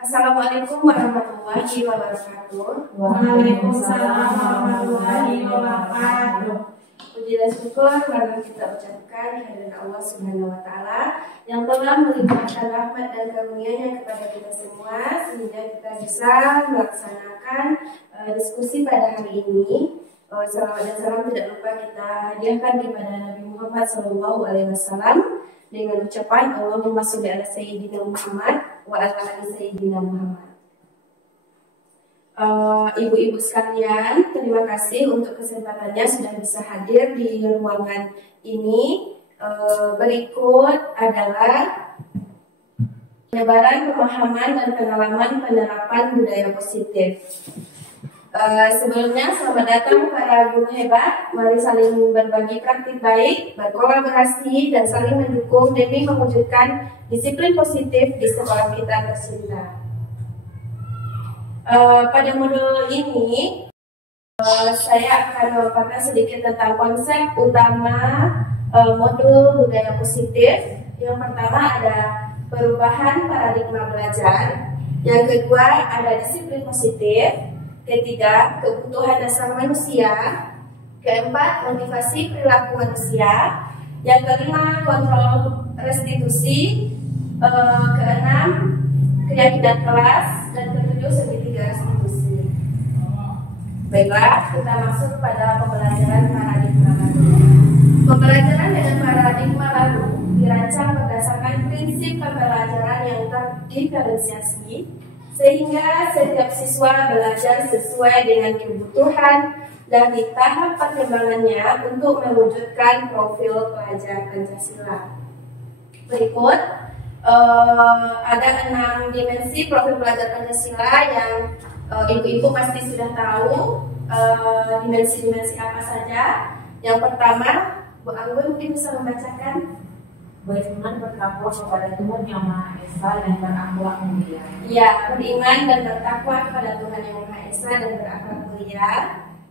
Assalamualaikum warahmatullahi wabarakatuh. Waalaikumsalam warahmatullahi wabarakatuh. Puji dan syukur marilah kita ucapkan kehadirat Allah Subhanahu wa taala yang telah melimpahkan rahmat dan karunia-Nya kepada kita semua sehingga kita bisa melaksanakan diskusi pada hari ini. Salawat dan salam tidak lupa kita hadiahkan kepada Nabi Muhammad SAW dengan ucapan Allahumma sholli ala sayyidina Muhammad wa ala ali sayyidina Muhammad. Ibu-ibu sekalian, terima kasih untuk kesempatannya sudah bisa hadir di ruangan ini. Berikut adalah penyebaran pemahaman dan pengalaman penerapan budaya positif. Sebelumnya, selamat datang para guru hebat. Mari saling berbagi praktik baik, berkolaborasi, dan saling mendukung demi mewujudkan disiplin positif di sekolah kita tercinta. Pada modul ini, saya akan memaparkan sedikit tentang konsep utama modul budaya positif. Yang pertama ada perubahan paradigma belajar. Yang kedua ada disiplin positif. Ketiga, kebutuhan dasar manusia. Keempat, motivasi perilaku manusia. Yang kelima, kontrol restitusi. Keenam, keyakinan kelas. Dan ketujuh, segitiga restitusi. Baiklah, kita masuk pada pembelajaran paradigma baru. Pembelajaran dengan paradigma baru dirancang berdasarkan prinsip pembelajaran yang terdiferensiasi, sehingga setiap siswa belajar sesuai dengan kebutuhan dan di tahap perkembangannya untuk mewujudkan profil pelajar Pancasila. Berikut ada 6 dimensi profil pelajar Pancasila yang ibu-ibu pasti sudah tahu dimensi-dimensi apa saja. Yang pertama, Bu Anggun mungkin bisa membacakan. Beriman bertakwa kepada Tuhan Yang Maha Esa dan berakhlak mulia. Ya, beriman dan bertakwa kepada Tuhan Yang Maha Esa dan berakhlak mulia.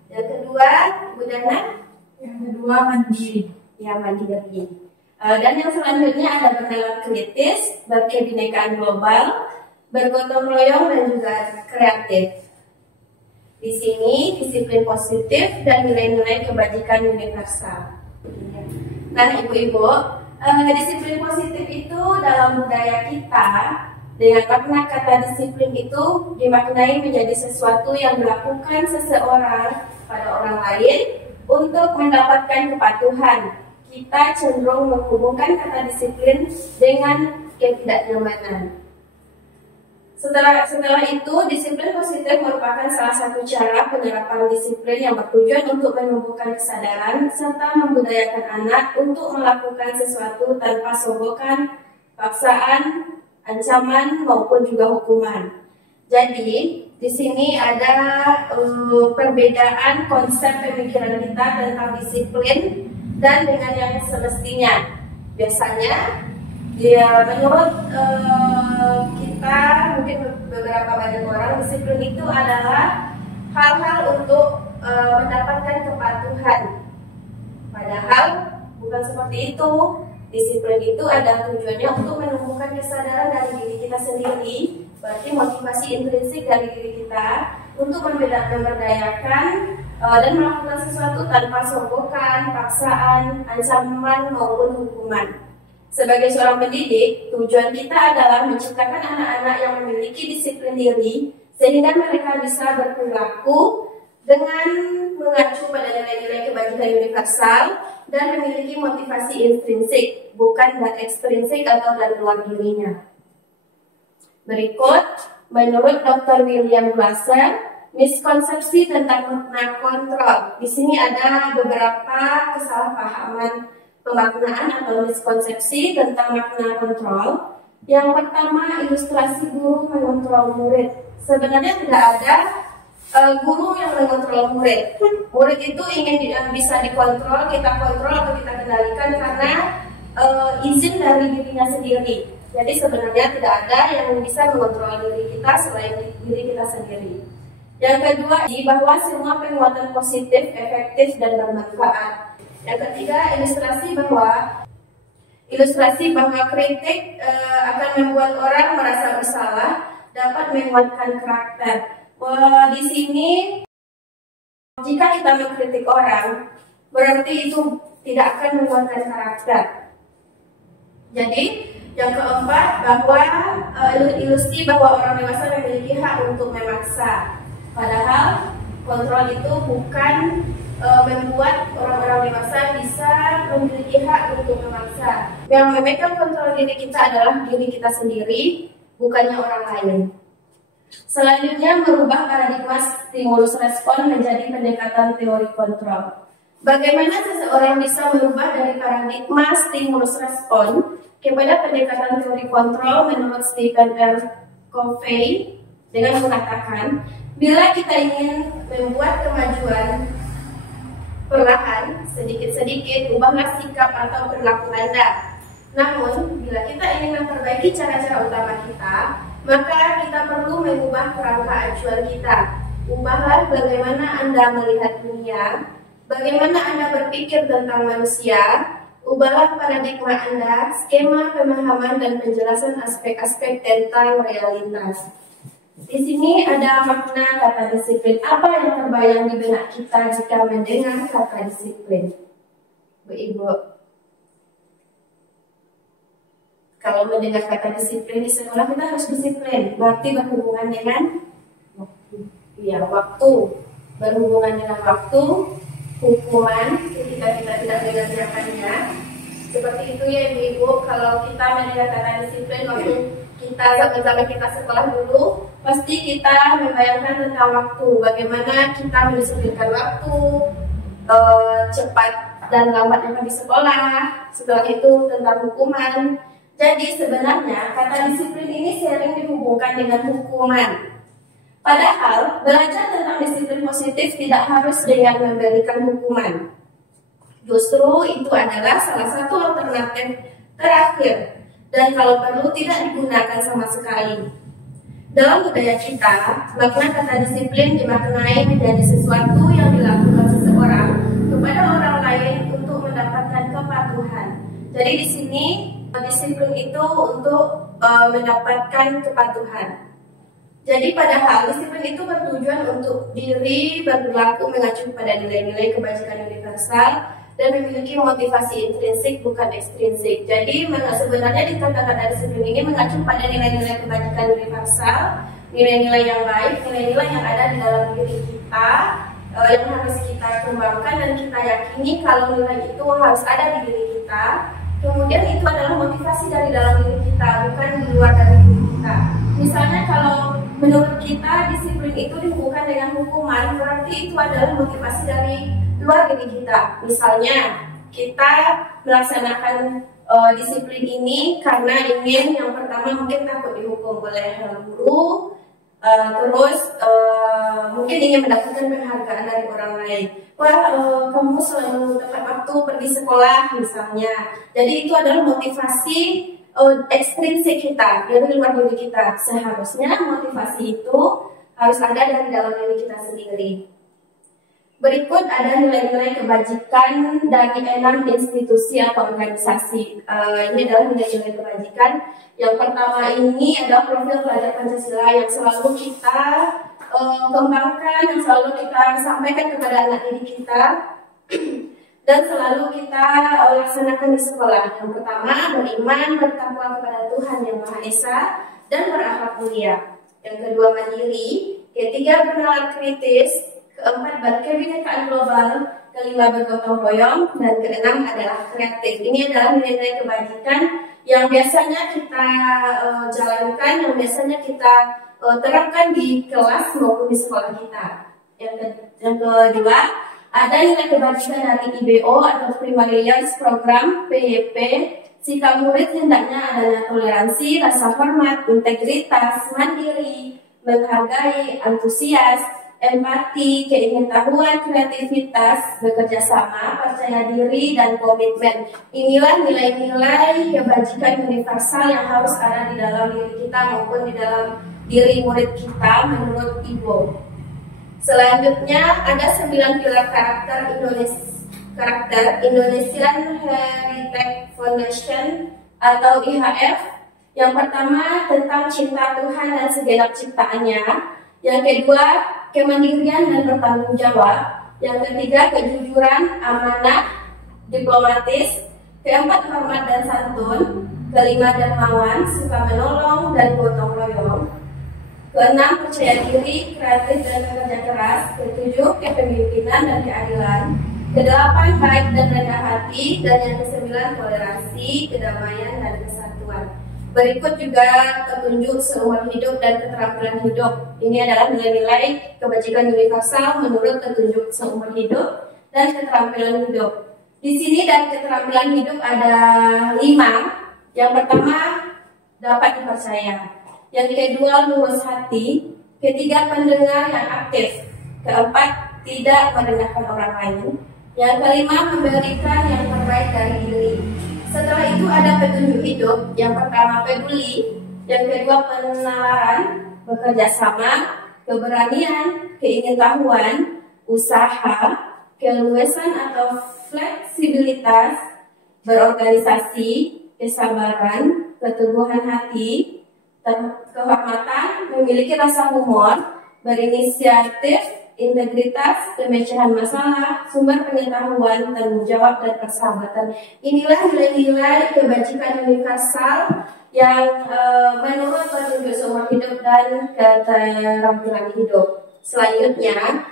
Yang kedua, Bu Dana. Yang kedua, mandiri. Ya, mandiri. Dan yang selanjutnya ada bernalar kritis, berkebinekaan global, bergotong royong dan juga kreatif. Di sini disiplin positif dan nilai-nilai kebajikan universal. Nah, ibu-ibu, disiplin positif itu dalam budaya kita dengan makna kata disiplin itu dimaknai menjadi sesuatu yang dilakukan seseorang pada orang lain untuk mendapatkan kepatuhan. Kita cenderung menghubungkan kata disiplin dengan ketidaknyamanan. Setelah itu, disiplin positif merupakan salah satu cara penerapan disiplin yang bertujuan untuk menumbuhkan kesadaran serta membudayakan anak untuk melakukan sesuatu tanpa sogokan, paksaan, ancaman maupun juga hukuman. Jadi, di sini ada perbedaan konsep pemikiran kita tentang disiplin dan dengan yang semestinya. Biasanya, menurut kita, mungkin beberapa banyak orang, disiplin itu adalah hal-hal untuk mendapatkan kepatuhan. Padahal bukan seperti itu. Disiplin itu ada tujuannya untuk menumbuhkan kesadaran dari diri kita sendiri, berarti motivasi intrinsik dari diri kita untuk memberdayakan dan melakukan sesuatu tanpa sogokan, paksaan, ancaman maupun hukuman. Sebagai seorang pendidik, tujuan kita adalah menciptakan anak-anak yang memiliki disiplin diri sehingga mereka bisa berperilaku dengan mengacu pada nilai-nilai kebajikan universal dan memiliki motivasi intrinsik, bukan dan ekstrinsik atau dari luar dirinya. Berikut, menurut Dr. William Glasser, miskonsepsi tentang makna kontrol. Di sini ada beberapa kesalahpahaman pemaknaan atau miskonsepsi tentang makna kontrol. Yang pertama, ilustrasi guru mengontrol murid. Sebenarnya tidak ada guru yang mengontrol murid. Murid itu ingin bisa dikontrol, kita kontrol atau kita kendalikan karena izin dari dirinya sendiri. Jadi sebenarnya tidak ada yang bisa mengontrol diri kita selain diri kita sendiri. Yang kedua, bahwa semua penguatan positif, efektif, dan bermanfaat. Yang ketiga, ilustrasi bahwa kritik akan membuat orang merasa bersalah dan dapat menguatkan karakter. Di sini jika kita mengkritik orang, berarti itu tidak akan menguatkan karakter. Jadi yang keempat, bahwa ilusi bahwa orang dewasa memiliki hak untuk memaksa. Padahal kontrol itu bukan membuat orang-orang dewasa bisa memiliki hak untuk memaksa. Yang memegang kontrol diri kita adalah diri kita sendiri, bukannya orang lain. Selanjutnya, merubah paradigma stimulus respon menjadi pendekatan teori kontrol. Bagaimana seseorang bisa merubah dari paradigma stimulus respon kepada pendekatan teori kontrol menurut Stephen R. Covey dengan mengatakan, bila kita ingin membuat kemajuan perlahan, sedikit-sedikit, ubahlah sikap atau perilaku Anda. Namun, bila kita ingin memperbaiki cara-cara utama kita, maka kita perlu mengubah kerangka acuan kita. Ubahlah bagaimana Anda melihat dunia, bagaimana Anda berpikir tentang manusia, ubahlah paradigma Anda, skema pemahaman dan penjelasan aspek-aspek tentang realitas. Di sini ada makna kata disiplin. Apa yang terbayang di benak kita jika mendengar kata disiplin? Bu Ibu, kalau mendengar kata disiplin di sekolah kita harus disiplin. Berarti berhubungan dengan waktu. Berhubungan dengan waktu, hukuman ketika kita tidak mengerjakannya. Seperti itu ya Ibu. Kalau kita mendengar kata disiplin waktu kita sama-sama kita sekolah dulu, pasti kita membayangkan tentang waktu, bagaimana kita mendisiplinkan waktu, cepat dan lambatnya pergi sekolah. Setelah itu tentang hukuman. Jadi sebenarnya kata disiplin ini sering dihubungkan dengan hukuman. Padahal belajar tentang disiplin positif tidak harus dengan memberikan hukuman. Justru itu adalah salah satu alternatif terakhir, dan kalau perlu tidak digunakan sama sekali. Dalam budaya kita, makna kata disiplin dimaknai menjadi sesuatu yang dilakukan seseorang kepada orang lain untuk mendapatkan kepatuhan. Jadi di sini disiplin itu untuk mendapatkan kepatuhan. Jadi padahal disiplin itu bertujuan untuk diri berlaku mengacu pada nilai-nilai kebajikan universal dan memiliki motivasi intrinsik bukan ekstrinsik. Jadi sebenarnya di kata-kata disiplin ini mengacu pada nilai-nilai kebajikan universal, nilai-nilai yang baik, nilai-nilai yang ada di dalam diri kita, yang harus kita kembangkan dan kita yakini kalau nilai itu harus ada di diri kita. Kemudian itu adalah motivasi dari dalam diri kita, bukan di luar dari diri kita. Misalnya kalau menurut kita disiplin itu dihubungkan dengan hukuman, berarti itu adalah motivasi dari luar diri kita. Misalnya kita melaksanakan disiplin ini karena ingin yang pertama mungkin takut dihukum oleh guru, terus mungkin ingin mendapatkan penghargaan dari orang lain. Wah, kamu selalu tepat waktu pergi sekolah misalnya. Jadi itu adalah motivasi ekstrinsik kita, dari luar diri kita. Seharusnya motivasi itu harus ada dari dalam diri kita sendiri. Berikut ada nilai-nilai kebajikan dari 6 institusi atau organisasi. Ini adalah nilai-nilai kebajikan. Yang pertama ini adalah profil pelajar Pancasila yang selalu kita kembangkan, yang selalu kita sampaikan kepada anak didik kita, dan selalu kita laksanakan di sekolah. Yang pertama, beriman, bertakwa kepada Tuhan Yang Maha Esa, dan berakhlak mulia. Yang kedua, mandiri. Ketiga, bernalar kritis. Keempat, berkebinekaan global. Kelima, bergotong royong. Dan keenam adalah kreatif. Ini adalah nilai-nilai kebajikan yang biasanya kita jalankan, yang biasanya kita terapkan di kelas maupun di sekolah kita. Yang kedua, ada nilai kebajikan dari IBO atau Primary Years Program PYP. Sikap murid hendaknya adanya toleransi, rasa hormat, integritas, mandiri, menghargai, antusias, empati, keingintahuan, kreativitas, bekerja sama, percaya diri, dan komitmen. Inilah nilai-nilai kebajikan universal yang harus ada di dalam diri kita maupun di dalam diri murid kita menurut IBO. Selanjutnya ada 9 pilar karakter Indonesian Heritage Foundation atau IHF Yang pertama tentang cinta Tuhan dan segenap ciptaannya. Yang kedua, kemandirian dan bertanggung jawab. Yang ketiga, kejujuran, amanah, diplomatis. Keempat, hormat dan santun. Kelima, dermawan, suka menolong dan gotong royong. Keenam, percaya diri, kreatif dan bekerja keras. Ketujuh, kepemimpinan dan keadilan. Kedelapan, baik dan rendah hati. Dan yang kesembilan, toleransi, kedamaian dan kesatuan. Berikut juga petunjuk seumur hidup dan keterampilan hidup. Ini adalah nilai-nilai kebajikan universal menurut petunjuk seumur hidup dan keterampilan hidup. Di sini dari keterampilan hidup ada 5. Yang pertama, dapat dipercaya. Yang kedua, lurus hati. Ketiga, pendengar yang aktif. Keempat, tidak merendahkan orang lain. Yang kelima, memberikan yang terbaik dari diri. Setelah itu ada petunjuk hidup. Yang pertama, peduli. Yang kedua, penalaran, bekerja sama, keberanian, keingintahuan, usaha, keluasan atau fleksibilitas, berorganisasi, kesabaran, keteguhan hati, kehormatan, memiliki rasa humor, berinisiatif, integritas, pemecahan masalah, sumber pengetahuan, tanggung jawab, dan persahabatan. Inilah nilai-nilai kebajikan universal yang menurut petunjuk seumur hidup dan keterampilan hidup. Selanjutnya,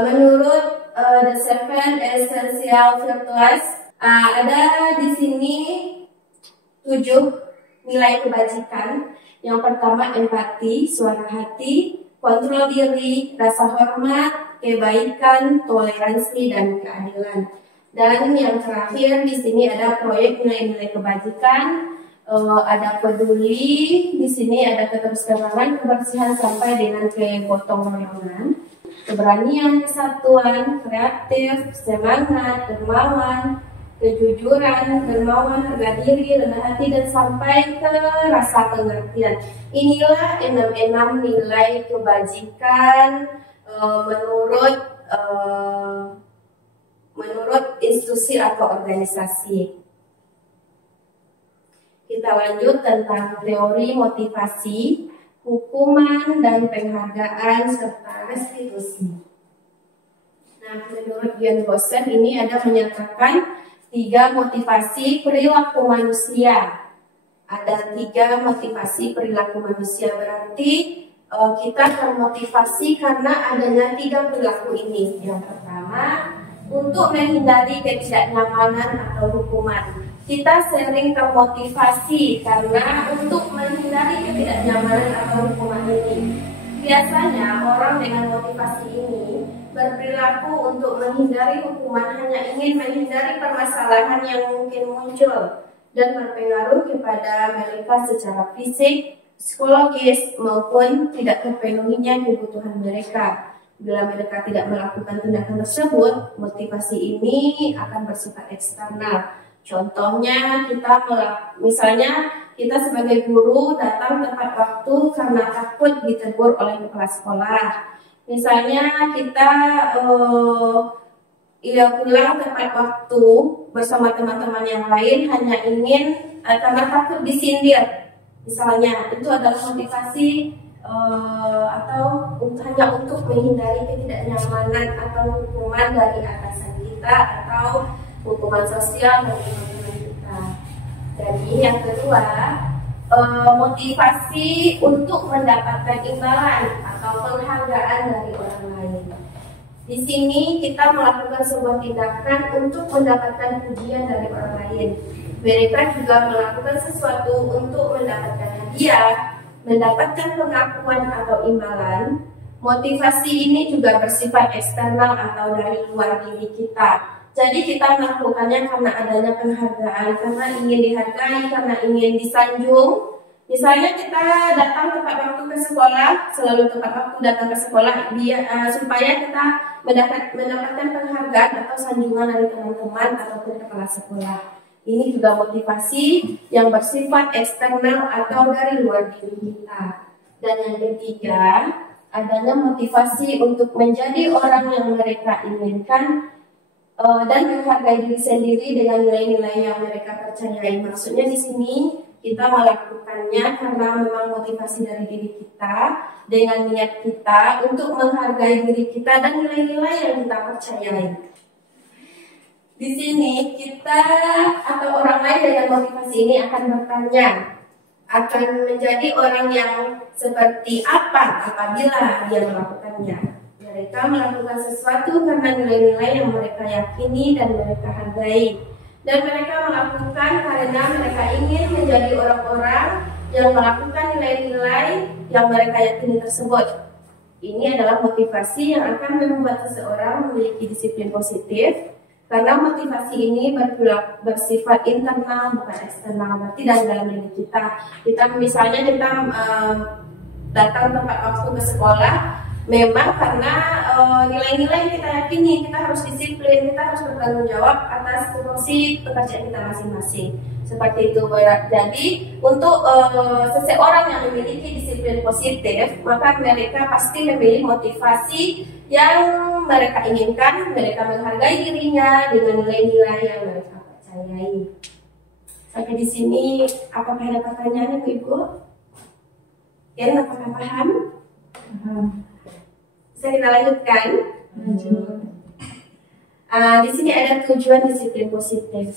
menurut The Seven Essential Virtues, ada di sini 7 nilai kebajikan. Yang pertama, empati, suara hati, kontrol diri, rasa hormat, kebaikan, toleransi, dan keadilan. Dan yang terakhir di sini ada proyek nilai-nilai kebajikan, ada peduli, di sini ada keterus-terangan, kebersihan sampai dengan kegotong royongan, keberanian, kesatuan, kreatif, semangat, dermawan, kejujuran, dermawan, harga diri, rendah hati, dan sampai ke rasa pengertian. Inilah 6 nilai kebajikan menurut institusi atau organisasi. Kita lanjut tentang teori motivasi, hukuman, dan penghargaan serta restitusi. Nah, menurut Ian Gossen ini ada menyatakan 3 motivasi perilaku manusia. Ada 3 motivasi perilaku manusia, berarti kita termotivasi karena adanya 3 perilaku ini. Yang pertama, untuk menghindari ketidaknyamanan atau hukuman. Kita sering termotivasi karena untuk menghindari ketidaknyamanan atau hukuman ini. Biasanya orang dengan motivasi ini berperilaku untuk menghindari hukuman, hanya ingin menghindari permasalahan yang mungkin muncul dan berpengaruh kepada mereka secara fisik, psikologis, maupun tidak terpenuhinya kebutuhan mereka. Bila mereka tidak melakukan tindakan tersebut, motivasi ini akan bersifat eksternal. Contohnya, misalnya kita sebagai guru datang tepat waktu karena takut ditegur oleh kepala sekolah. Misalnya kita pulang tepat waktu bersama teman-teman yang lain hanya ingin karena takut disindir. Misalnya itu adalah motivasi atau hanya untuk menghindari ketidaknyamanan atau hukuman dari atasan kita atau hukuman sosial dari teman-teman kita. Jadi yang kedua, motivasi untuk mendapatkan imbalan atau penghargaan dari orang lain. Di sini kita melakukan sebuah tindakan untuk mendapatkan pujian dari orang lain. Mereka juga melakukan sesuatu untuk mendapatkan hadiah, mendapatkan pengakuan atau imbalan. Motivasi ini juga bersifat eksternal atau dari luar diri kita. Jadi kita melakukannya karena adanya penghargaan, karena ingin dihargai, karena ingin disanjung. Misalnya kita datang tepat waktu ke sekolah, selalu tepat waktu datang ke sekolah supaya kita mendapatkan penghargaan atau sanjungan dari teman-teman ataupun kepala sekolah. Ini juga motivasi yang bersifat eksternal atau dari luar diri kita. Dan yang ketiga, adanya motivasi untuk menjadi orang yang mereka inginkan dan menghargai diri sendiri dengan nilai-nilai yang mereka percayai. Maksudnya di sini Kita melakukannya karena memang motivasi dari diri kita dengan niat kita untuk menghargai diri kita dan nilai-nilai yang kita percayai. Di sini kita atau orang lain dengan motivasi ini akan bertanya, akan menjadi orang yang seperti apa apabila dia melakukannya. Mereka melakukan sesuatu karena nilai-nilai yang mereka yakini dan mereka hargai. Dan mereka melakukan karena mereka ingin menjadi orang-orang yang melakukan nilai-nilai yang mereka yakini tersebut. Ini adalah motivasi yang akan membuat seseorang memiliki disiplin positif. Karena motivasi ini bersifat internal bukan eksternal, berarti dari dalam diri kita. Misalnya kita datang tempat waktu ke sekolah, memang karena nilai-nilai yang kita yakini, kita harus disiplin, kita harus bertanggung jawab atas fungsi pekerjaan kita masing-masing. Seperti itu. Jadi untuk seseorang yang memiliki disiplin positif, maka mereka pasti memilih motivasi yang mereka inginkan. Mereka menghargai dirinya dengan nilai-nilai yang mereka percayai. Sampai di sini, apakah ada pertanyaan Ibu? Ken, apakah paham? Bisa kita lanjutkan? Di sini ada tujuan disiplin positif.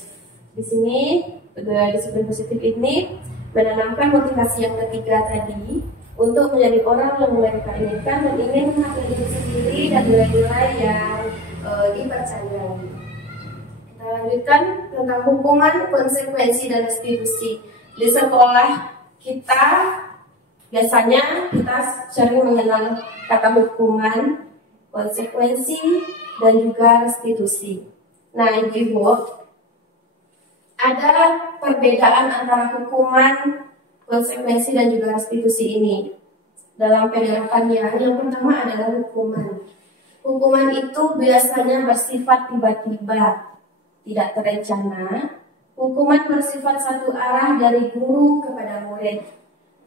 Di sini disiplin positif ini menanamkan motivasi yang ketiga tadi untuk menjadi orang yang mereka inginkan dan ingin menghargai diri sendiri dan nilai-nilai yang dipercayai. Kita lanjutkan tentang hukuman, konsekuensi, dan restitusi. Di sekolah kita biasanya kita sering mengenal kata hukuman, konsekuensi, dan juga restitusi. Nah, Ibu, ada perbedaan antara hukuman, konsekuensi, dan juga restitusi ini. Dalam penerapannya, yang pertama adalah hukuman. Hukuman itu biasanya bersifat tiba-tiba, tidak terencana. Hukuman bersifat satu arah dari guru kepada murid.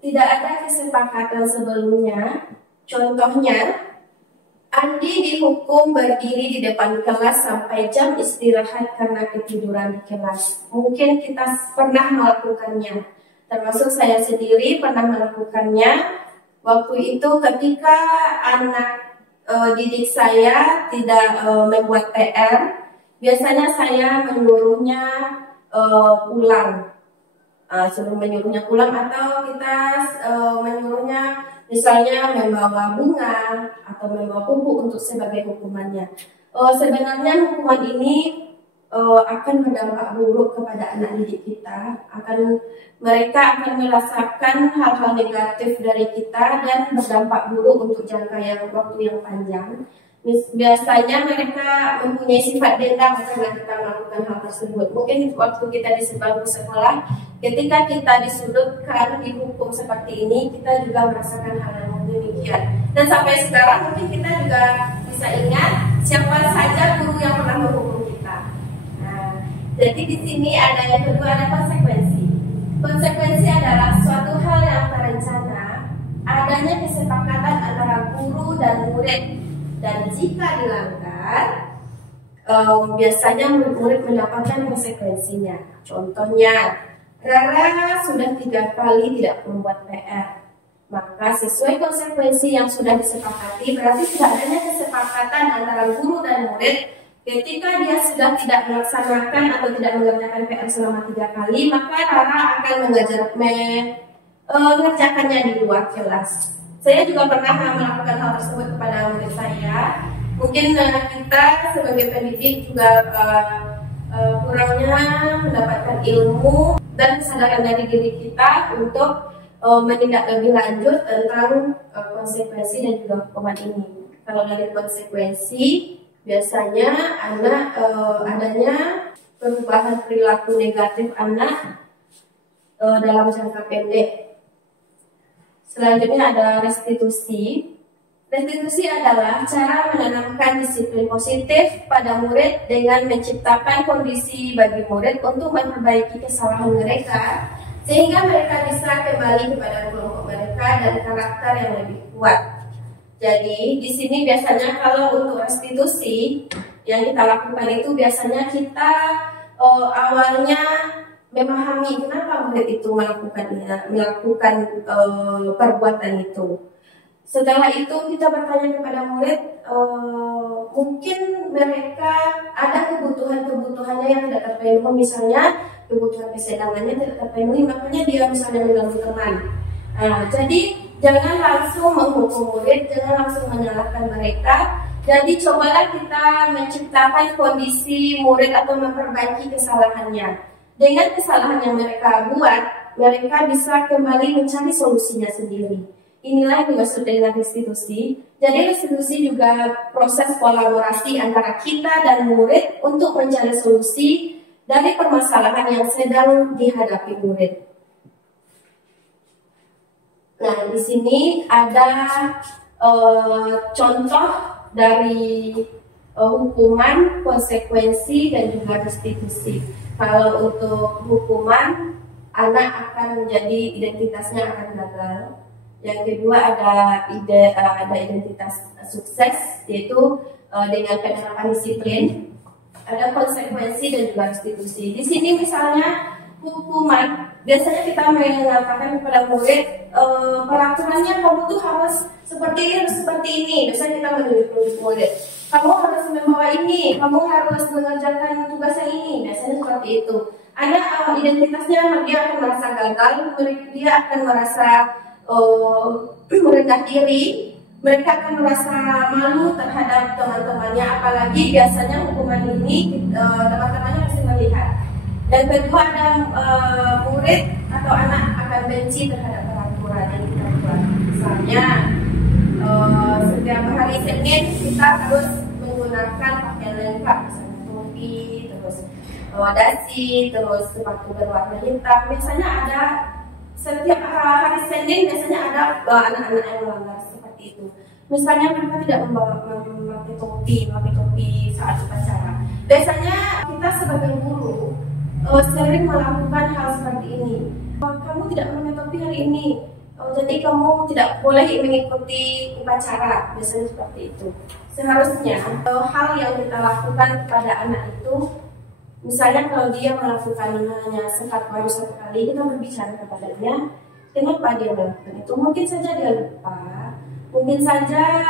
Tidak ada kesepakatan sebelumnya. Contohnya, Andi dihukum berdiri di depan kelas sampai jam istirahat karena ketiduran di kelas. Mungkin kita pernah melakukannya. Termasuk saya sendiri pernah melakukannya. Waktu itu ketika anak didik saya tidak membuat PR, biasanya saya menyuruhnya pulang. Suruh menyuruhnya pulang atau kita menyuruhnya misalnya membawa bunga atau membawa pupuk untuk sebagai hukumannya. Sebenarnya hukuman ini akan berdampak buruk kepada anak didik kita. Mereka akan merasakan hal-hal negatif dari kita dan berdampak buruk untuk jangka waktu yang panjang. Biasanya mereka mempunyai sifat dendam karena kita melakukan hal tersebut. Mungkin waktu kita di bangku sekolah, ketika kita disudutkan, dihukum seperti ini, kita juga merasakan hal yang demikian. Dan sampai sekarang mungkin kita juga bisa ingat siapa saja guru yang pernah menghukum kita. Nah, jadi di sini ada yang kedua, ada konsekuensi. Konsekuensi adalah suatu hal yang terencana, adanya kesepakatan antara guru dan murid. Dan jika dilanggar, biasanya murid mendapatkan konsekuensinya. Contohnya, Rara sudah 3 kali tidak membuat PR. Maka sesuai konsekuensi yang sudah disepakati, berarti tidak adanya kesepakatan antara guru dan murid. Ketika dia sudah tidak melaksanakan atau tidak mengerjakan PR selama 3 kali, maka Rara akan mengerjakannya di luar kelas. Saya juga pernah melakukan hal tersebut kepada murid saya. Mungkin kita sebagai pendidik juga kurangnya mendapatkan ilmu dan kesadaran dari diri kita untuk menindak lebih lanjut tentang konsekuensi dan juga hukuman ini. Kalau dari konsekuensi, biasanya adanya perubahan perilaku negatif anak dalam jangka pendek. Selanjutnya ada restitusi. Restitusi adalah cara menanamkan disiplin positif pada murid dengan menciptakan kondisi bagi murid untuk memperbaiki kesalahan mereka sehingga mereka bisa kembali kepada kelompok mereka dan karakter yang lebih kuat. Jadi di sini biasanya kalau untuk restitusi yang kita lakukan itu biasanya kita awalnya memahami kenapa murid itu melakukan perbuatan itu. Setelah itu kita bertanya kepada murid, mungkin mereka ada kebutuhannya yang tidak terpenuhi, misalnya kebutuhan kesenangannya tidak terpenuhi, makanya dia misalnya mengganggu teman. Jadi jangan langsung menghukum murid, jangan langsung menyalahkan mereka. Jadi cobalah kita menciptakan kondisi murid atau memperbaiki kesalahannya. Dengan kesalahan yang mereka buat, mereka bisa kembali mencari solusinya sendiri. Inilah yang dimaksud dengan restitusi. Jadi restitusi juga proses kolaborasi antara kita dan murid untuk mencari solusi dari permasalahan yang sedang dihadapi murid. Nah, di sini ada contoh dari hukuman, konsekuensi, dan juga restitusi. Kalau untuk hukuman, anak akan menjadi identitasnya akan gagal. Yang kedua ada identitas sukses, yaitu dengan penerapan disiplin. Ada konsekuensi dan juga restitusi. Di sini misalnya hukuman, biasanya kita mengatakan kepada murid, peraturannya kamu tuh harus seperti ini. Biasanya kita menunjuk murid, kamu harus membawa ini, kamu harus mengerjakan tugas yang ini. Biasanya seperti itu. Ada identitasnya, dia akan merasa gagal, dia akan merasa merendah diri, mereka akan merasa malu terhadap teman-temannya, apalagi biasanya hukuman ini teman-temannya pasti melihat. Dan kedua ada murid atau anak akan benci terhadap peraturan yang kita buat. Misalnya setiap hari Senin kita harus menggunakan pakaian lengkap, misalnya topi, terus dasi, terus sepatu berwarna hitam. Biasanya ada setiap hari Senin biasanya ada anak-anak yang melanggar seperti itu. Misalnya mereka tidak memakai topi saat upacara. Biasanya kita sebagai guru sering melakukan hal seperti ini. Kamu tidak memakai topi hari ini, jadi kamu tidak boleh mengikuti upacara. Biasanya seperti itu. Seharusnya hal yang kita lakukan kepada anak itu, misalnya kalau dia melakukannya baru satu kali, kita berbicara kepadanya, kenapa dia melakukan itu? Mungkin saja dia lupa, mungkin saja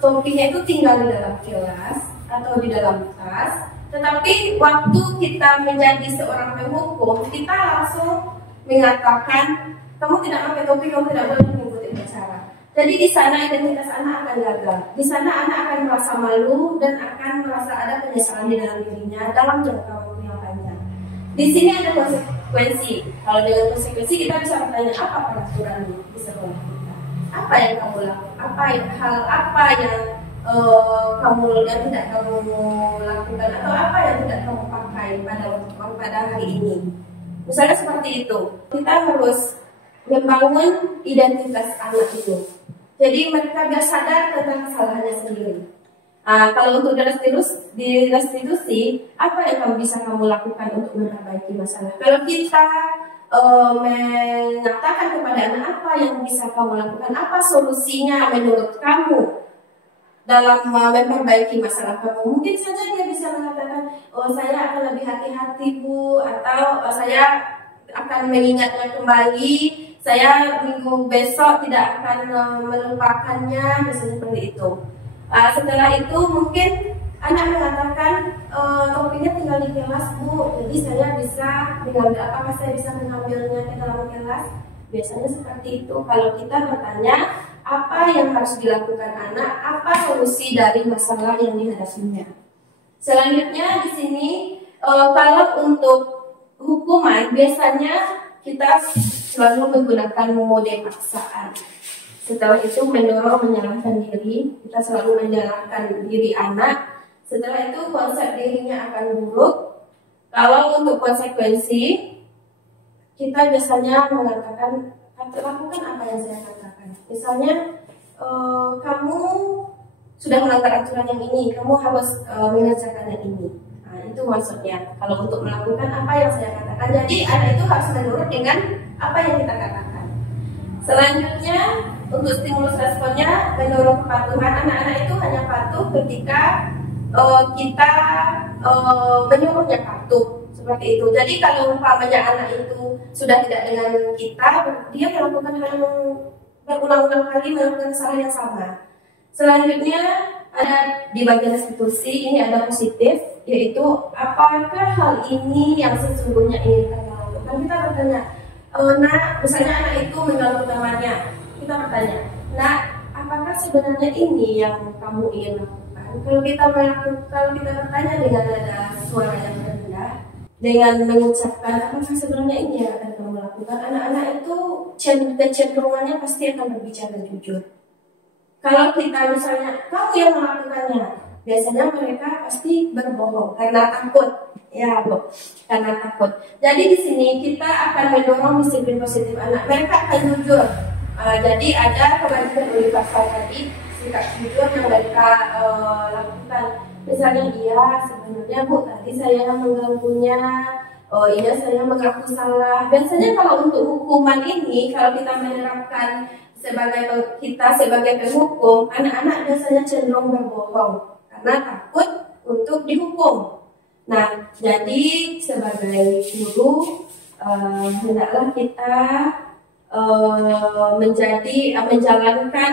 topinya itu tinggal di dalam kelas atau di dalam tas. Tetapi waktu kita menjadi seorang penghukum, kita langsung mengatakan, kamu tidak pakai topi, kamu tidak boleh mengikuti upacara. Jadi di sana identitas anak akan gagal. Di sana anak akan merasa malu dan akan merasa ada penyesalan di dalam dirinya dalam jangka waktu yang panjang. Di sini ada konsekuensi. Kalau dengan konsekuensi kita bisa bertanya, apa peraturannya di sekolah kita? Apa yang kamu lakukan? Hal apa yang tidak kamu lakukan, atau apa yang tidak kamu pakai pada hari ini? Misalnya seperti itu. Kita harus membangun identitas anak itu. Jadi mereka biar sadar tentang kesalahannya sendiri. Kalau untuk di restitusi, apa yang bisa kamu lakukan untuk memperbaiki masalah? Kalau kita mengatakan kepada anak apa yang bisa kamu lakukan, apa solusinya menurut kamu dalam memperbaiki masalah kamu, mungkin saja dia bisa mengatakan, oh saya akan lebih hati-hati Bu, atau saya akan mengingatnya kembali, saya minggu besok tidak akan melupakannya, misalnya seperti itu. Setelah itu mungkin anak mengatakan, topinya tinggal di kelas Bu, jadi saya bisa mengambil, apakah saya bisa mengambilnya ke dalam kelas? Biasanya seperti itu. Kalau kita bertanya apa yang harus dilakukan anak, apa solusi dari masalah yang dihadapinya. Selanjutnya di sini kalau untuk hukuman biasanya kita selalu menggunakan mode paksaan. Setelah itu mendorong menyalahkan diri, kita selalu menyalahkan diri anak. Setelah itu konsep dirinya akan buruk. Kalau untuk konsekuensi, kita biasanya mengatakan, lakukan apa yang saya katakan. Misalnya, kamu sudah melanggar aturan yang ini, kamu harus mengerjakan yang ini. Nah, itu maksudnya. Kalau untuk melakukan apa yang saya katakan, jadi anak itu harus menurut dengan apa yang kita katakan. Selanjutnya, untuk stimulus responnya, mendorong kepatuhan. Anak-anak itu hanya patuh ketika kita menyuruhnya patuh. Seperti itu. Jadi kalau umpamanya anak itu sudah tidak dengan kita, dia melakukan hal yang berulang-ulang kali melakukan kesalahan yang sama. Selanjutnya ada di bagian restitusi, ini ada positif, yaitu apakah hal ini yang sesungguhnya ingin kita lakukan. Kita bertanya, nak, misalnya anak itu mengganggu temannya, kita bertanya, nak, apakah sebenarnya ini yang kamu ingin lakukan? Kalau kita bertanya dengan nada suara yang rendah, dengan mengucapkan apakah sebenarnya ini yang akan kamu lakukan, anak-anak itu kecenderungannya pasti akan berbicara jujur. Kalau kita misalnya kamu yang melakukannya, biasanya mereka pasti berbohong karena takut, ya Bu, karena takut. Jadi di sini kita akan mendorong disiplin positif anak. Mereka akan jujur. Jadi ada kewajiban universal tadi, sikap jujur yang mereka lakukan. Misalnya sebenarnya Bu, tadi saya mengganggunya. Oh iya, saya mengaku salah. Biasanya kalau untuk hukuman ini, kalau kita menerapkan sebagai penghukum, anak-anak biasanya cenderung berbohong karena takut untuk dihukum. Nah, jadi sebagai guru hendaklah kita menjalankan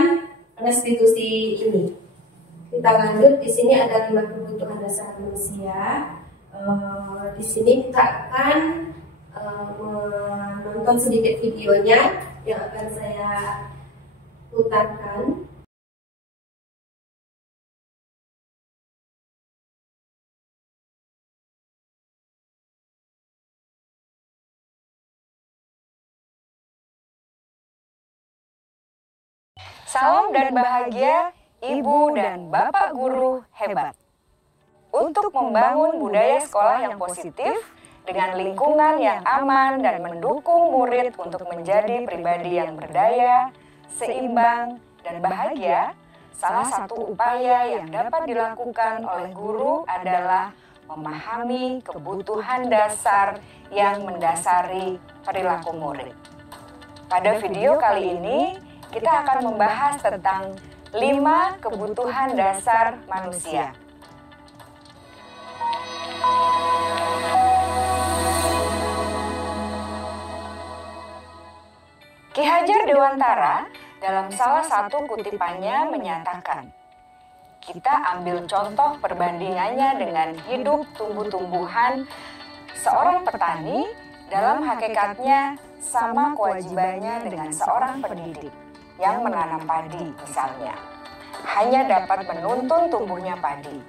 restitusi ini. Kita lanjut, di sini ada 5 kebutuhan dasar manusia. Di sini kita akan menonton sedikit videonya yang akan saya putarkan. Salam dan bahagia Ibu dan Bapak guru hebat. Untuk membangun budaya sekolah yang positif dengan lingkungan yang aman dan mendukung murid untuk menjadi pribadi yang berdaya, seimbang, dan bahagia, salah satu upaya yang dapat dilakukan oleh guru adalah memahami kebutuhan dasar yang mendasari perilaku murid. Pada video kali ini, kita akan membahas tentang 5 kebutuhan dasar manusia. Ki Hajar Dewantara dalam salah satu kutipannya menyatakan, kita ambil contoh perbandingannya dengan hidup tumbuh-tumbuhan. Seorang petani dalam hakikatnya sama kewajibannya dengan seorang pendidik yang menanam padi misalnya. Hanya dapat menuntun tumbuhnya padi.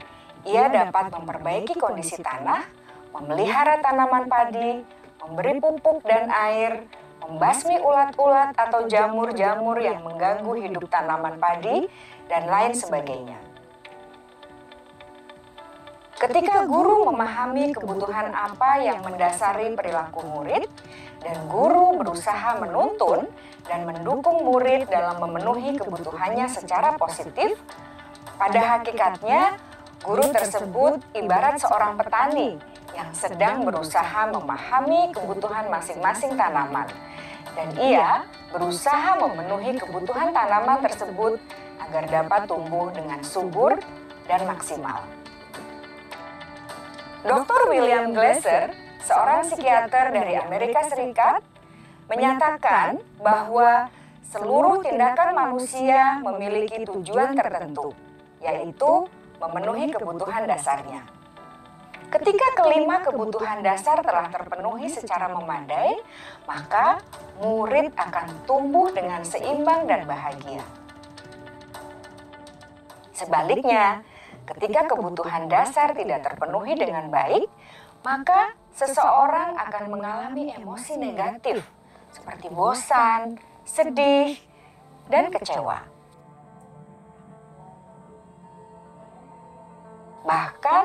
Ia dapat memperbaiki kondisi tanah, memelihara tanaman padi, memberi pupuk dan air, membasmi ulat-ulat atau jamur-jamur yang mengganggu hidup tanaman padi, dan lain sebagainya. Ketika guru memahami kebutuhan apa yang mendasari perilaku murid, dan guru berusaha menuntun dan mendukung murid dalam memenuhi kebutuhannya secara positif, pada hakikatnya guru tersebut ibarat seorang petani yang sedang berusaha memahami kebutuhan masing-masing tanaman, dan ia berusaha memenuhi kebutuhan tanaman tersebut agar dapat tumbuh dengan subur dan maksimal. Dr. William Glasser, seorang psikiater dari Amerika Serikat, menyatakan bahwa seluruh tindakan manusia memiliki tujuan tertentu, yaitu memenuhi kebutuhan dasarnya. Ketika kelima kebutuhan dasar telah terpenuhi secara memadai, maka murid akan tumbuh dengan seimbang dan bahagia. Sebaliknya, ketika kebutuhan dasar tidak terpenuhi dengan baik, maka seseorang akan mengalami emosi negatif seperti bosan, sedih, dan kecewa. Bahkan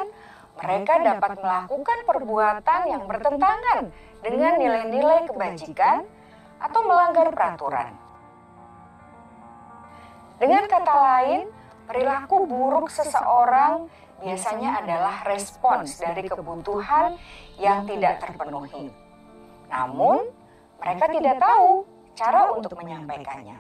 mereka dapat melakukan perbuatan yang bertentangan dengan nilai-nilai kebajikan atau melanggar peraturan. Dengan kata lain, perilaku buruk seseorang biasanya adalah respons dari kebutuhan yang tidak terpenuhi. Namun, mereka tidak tahu cara untuk menyampaikannya.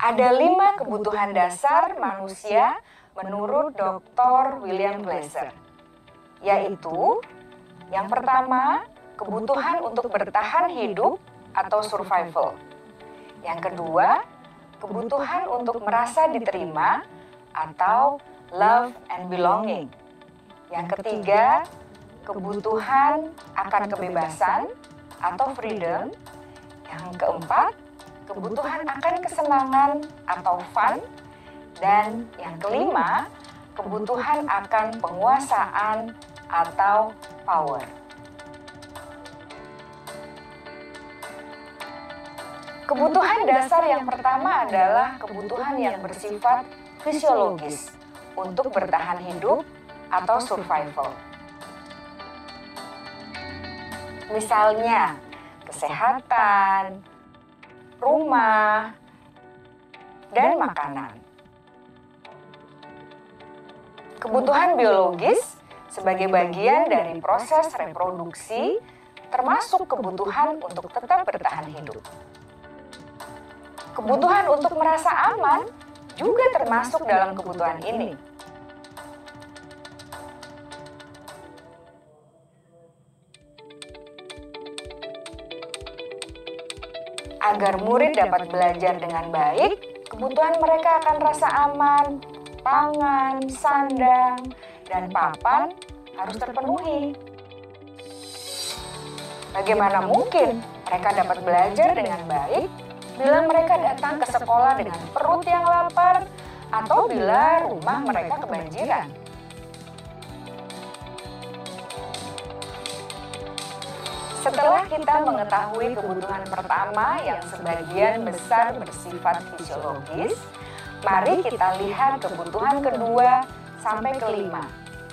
Ada 5 kebutuhan dasar manusia menurut Dr. William Glasser. yaitu yang pertama, kebutuhan untuk bertahan hidup atau survival. Yang kedua, kebutuhan untuk merasa diterima atau love and belonging. Yang ketiga, kebutuhan akan kebebasan atau freedom. Yang keempat, kebutuhan akan kesenangan atau fun. Dan yang kelima, kebutuhan akan penguasaan atau power. Kebutuhan dasar yang pertama adalah kebutuhan yang bersifat fisiologis untuk bertahan hidup atau survival. Misalnya, kesehatan, rumah, dan makanan. Kebutuhan biologis sebagai bagian dari proses reproduksi, termasuk kebutuhan untuk tetap bertahan hidup. Kebutuhan untuk merasa aman juga termasuk dalam kebutuhan ini. Agar murid dapat belajar dengan baik, kebutuhan mereka akan rasa aman, pangan, sandang, dan papan harus terpenuhi. Bagaimana mungkin mereka dapat belajar dengan baik bila mereka datang ke sekolah dengan perut yang lapar atau bila rumah mereka kebanjiran? Setelah kita mengetahui kebutuhan pertama yang sebagian besar bersifat fisiologis, mari kita lihat kebutuhan kedua sampai kelima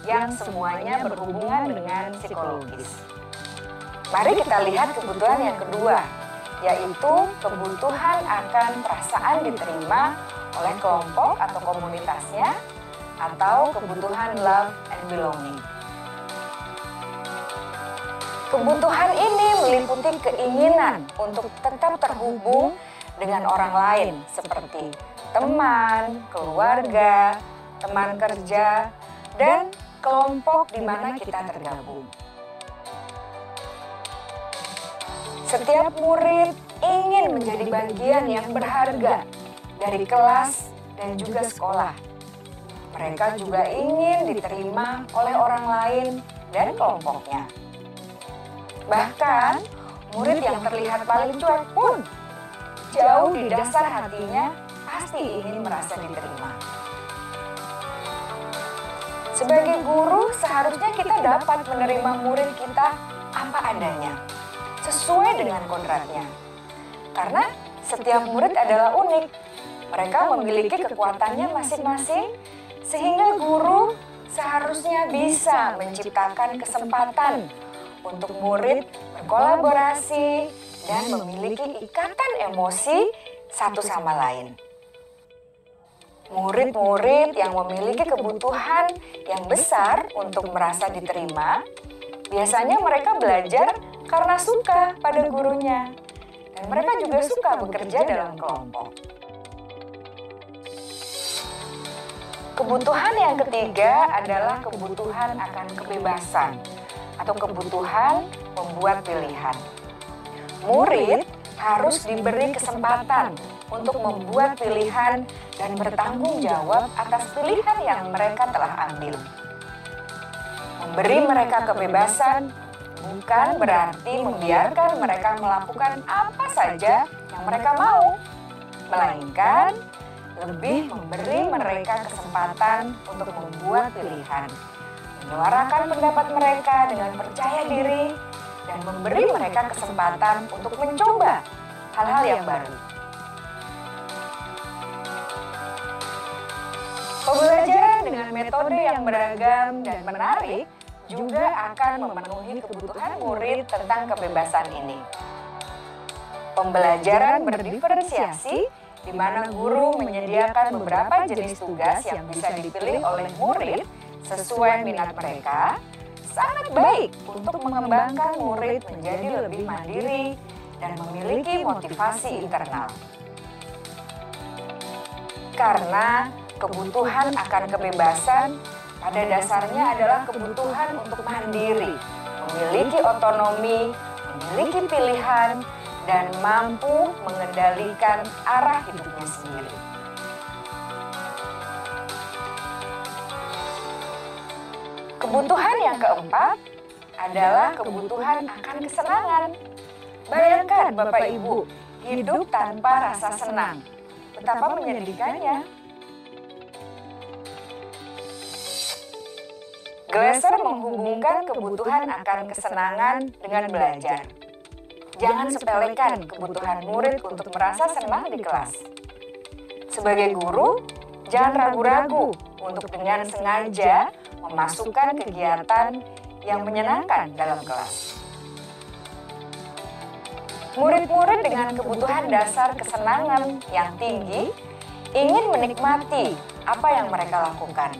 yang semuanya berhubungan dengan psikologis. Mari kita lihat kebutuhan yang kedua, yaitu kebutuhan akan perasaan diterima oleh kelompok atau komunitasnya, atau kebutuhan love and belonging. Kebutuhan ini meliputi keinginan untuk tetap terhubung dengan orang lain seperti teman, keluarga, teman kerja, dan kelompok di mana kita tergabung. Setiap murid ingin menjadi bagian yang berharga dari kelas dan juga sekolah. Mereka juga ingin diterima oleh orang lain dan kelompoknya. Bahkan, murid yang terlihat paling cuek pun jauh di dasar hatinya pasti ingin merasa diterima. Sebagai guru, seharusnya kita dapat menerima murid kita apa adanya, sesuai dengan kodratnya. Karena setiap murid adalah unik. Mereka memiliki kekuatannya masing-masing, sehingga guru seharusnya bisa menciptakan kesempatan untuk murid berkolaborasi dan memiliki ikatan emosi satu sama lain. Murid-murid yang memiliki kebutuhan yang besar untuk merasa diterima, biasanya mereka belajar karena suka pada gurunya, dan mereka juga suka bekerja dalam kelompok. Kebutuhan yang ketiga adalah kebutuhan akan kebebasan atau kebutuhan membuat pilihan. Murid harus diberi kesempatan untuk membuat pilihan dan bertanggung jawab atas pilihan yang mereka telah ambil. Memberi mereka kebebasan bukan berarti membiarkan mereka melakukan apa saja yang mereka mau, melainkan lebih memberi mereka kesempatan untuk membuat pilihan, menyuarakan pendapat mereka dengan percaya diri, dan memberi mereka kesempatan untuk mencoba hal-hal yang baru. Pembelajaran dengan metode yang beragam dan menarik juga akan memenuhi kebutuhan murid tentang kebebasan ini. Pembelajaran berdiferensiasi, di mana guru menyediakan beberapa jenis tugas yang bisa dipilih oleh murid sesuai minat mereka, sangat baik untuk mengembangkan murid menjadi lebih mandiri dan memiliki motivasi internal. Karena kebutuhan akan kebebasan pada dasarnya adalah kebutuhan untuk mandiri, memiliki otonomi, memiliki pilihan, dan mampu mengendalikan arah hidupnya sendiri. Kebutuhan yang keempat adalah kebutuhan akan kesenangan. Bayangkan Bapak Ibu, hidup tanpa rasa senang. Betapa menyedihkannya. Glasser menghubungkan kebutuhan akan kesenangan dengan belajar. Jangan sepelekan kebutuhan murid untuk merasa senang di kelas. Sebagai guru, jangan ragu-ragu untuk dengan sengaja memasukkan kegiatan yang menyenangkan dalam kelas. Murid-murid dengan kebutuhan dasar kesenangan yang tinggi ingin menikmati apa yang mereka lakukan.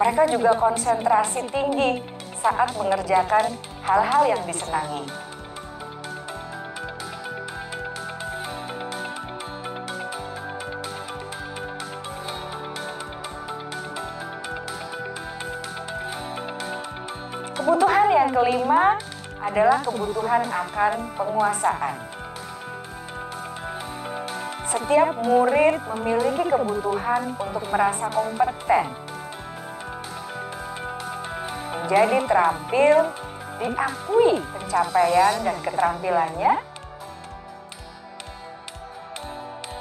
Mereka juga konsentrasi tinggi saat mengerjakan hal-hal yang disenangi. Kebutuhan yang kelima adalah kebutuhan akan penguasaan. Setiap murid memiliki kebutuhan untuk merasa kompeten, menjadi terampil, diakui pencapaian dan keterampilannya,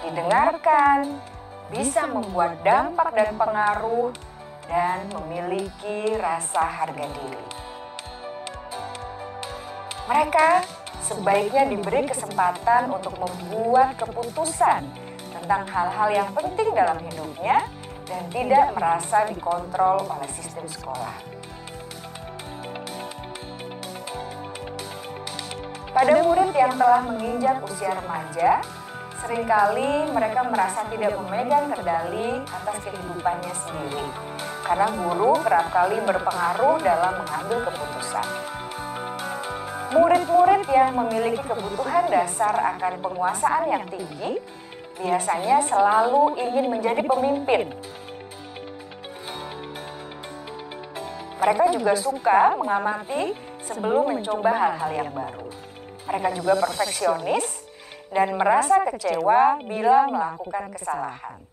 didengarkan, bisa membuat dampak dan pengaruh, dan memiliki rasa harga diri. Mereka sebaiknya diberi kesempatan untuk membuat keputusan tentang hal-hal yang penting dalam hidupnya dan tidak merasa dikontrol oleh sistem sekolah. Pada murid yang telah menginjak usia remaja, seringkali mereka merasa tidak memegang kendali atas kehidupannya sendiri, karena guru kerap kali berpengaruh dalam mengambil keputusan. Murid-murid yang memiliki kebutuhan dasar akan penguasaan yang tinggi biasanya selalu ingin menjadi pemimpin. Mereka juga suka mengamati sebelum mencoba hal-hal yang baru. Mereka juga perfeksionis dan merasa kecewa bila melakukan kesalahan.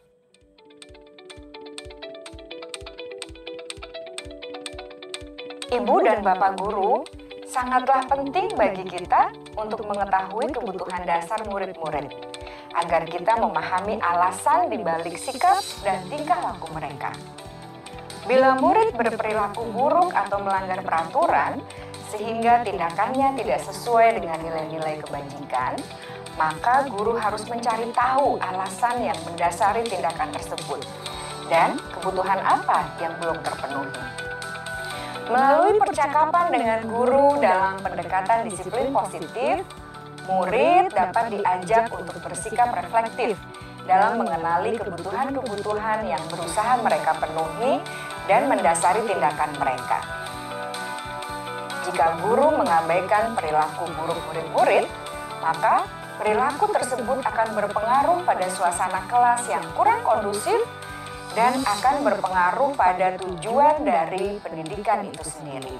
Ibu dan Bapak guru sangatlah penting bagi kita untuk mengetahui kebutuhan dasar murid-murid, agar kita memahami alasan di balik sikap dan tingkah laku mereka. Bila murid berperilaku buruk atau melanggar peraturan, sehingga tindakannya tidak sesuai dengan nilai-nilai kebajikan, maka guru harus mencari tahu alasan yang mendasari tindakan tersebut dan kebutuhan apa yang belum terpenuhi. Melalui percakapan dengan guru dalam pendekatan disiplin positif, murid dapat diajak untuk bersikap reflektif dalam mengenali kebutuhan-kebutuhan yang berusaha mereka penuhi dan mendasari tindakan mereka. Jika guru mengabaikan perilaku buruk murid-murid, maka perilaku tersebut akan berpengaruh pada suasana kelas yang kurang kondusif dan akan berpengaruh pada tujuan dari pendidikan itu sendiri.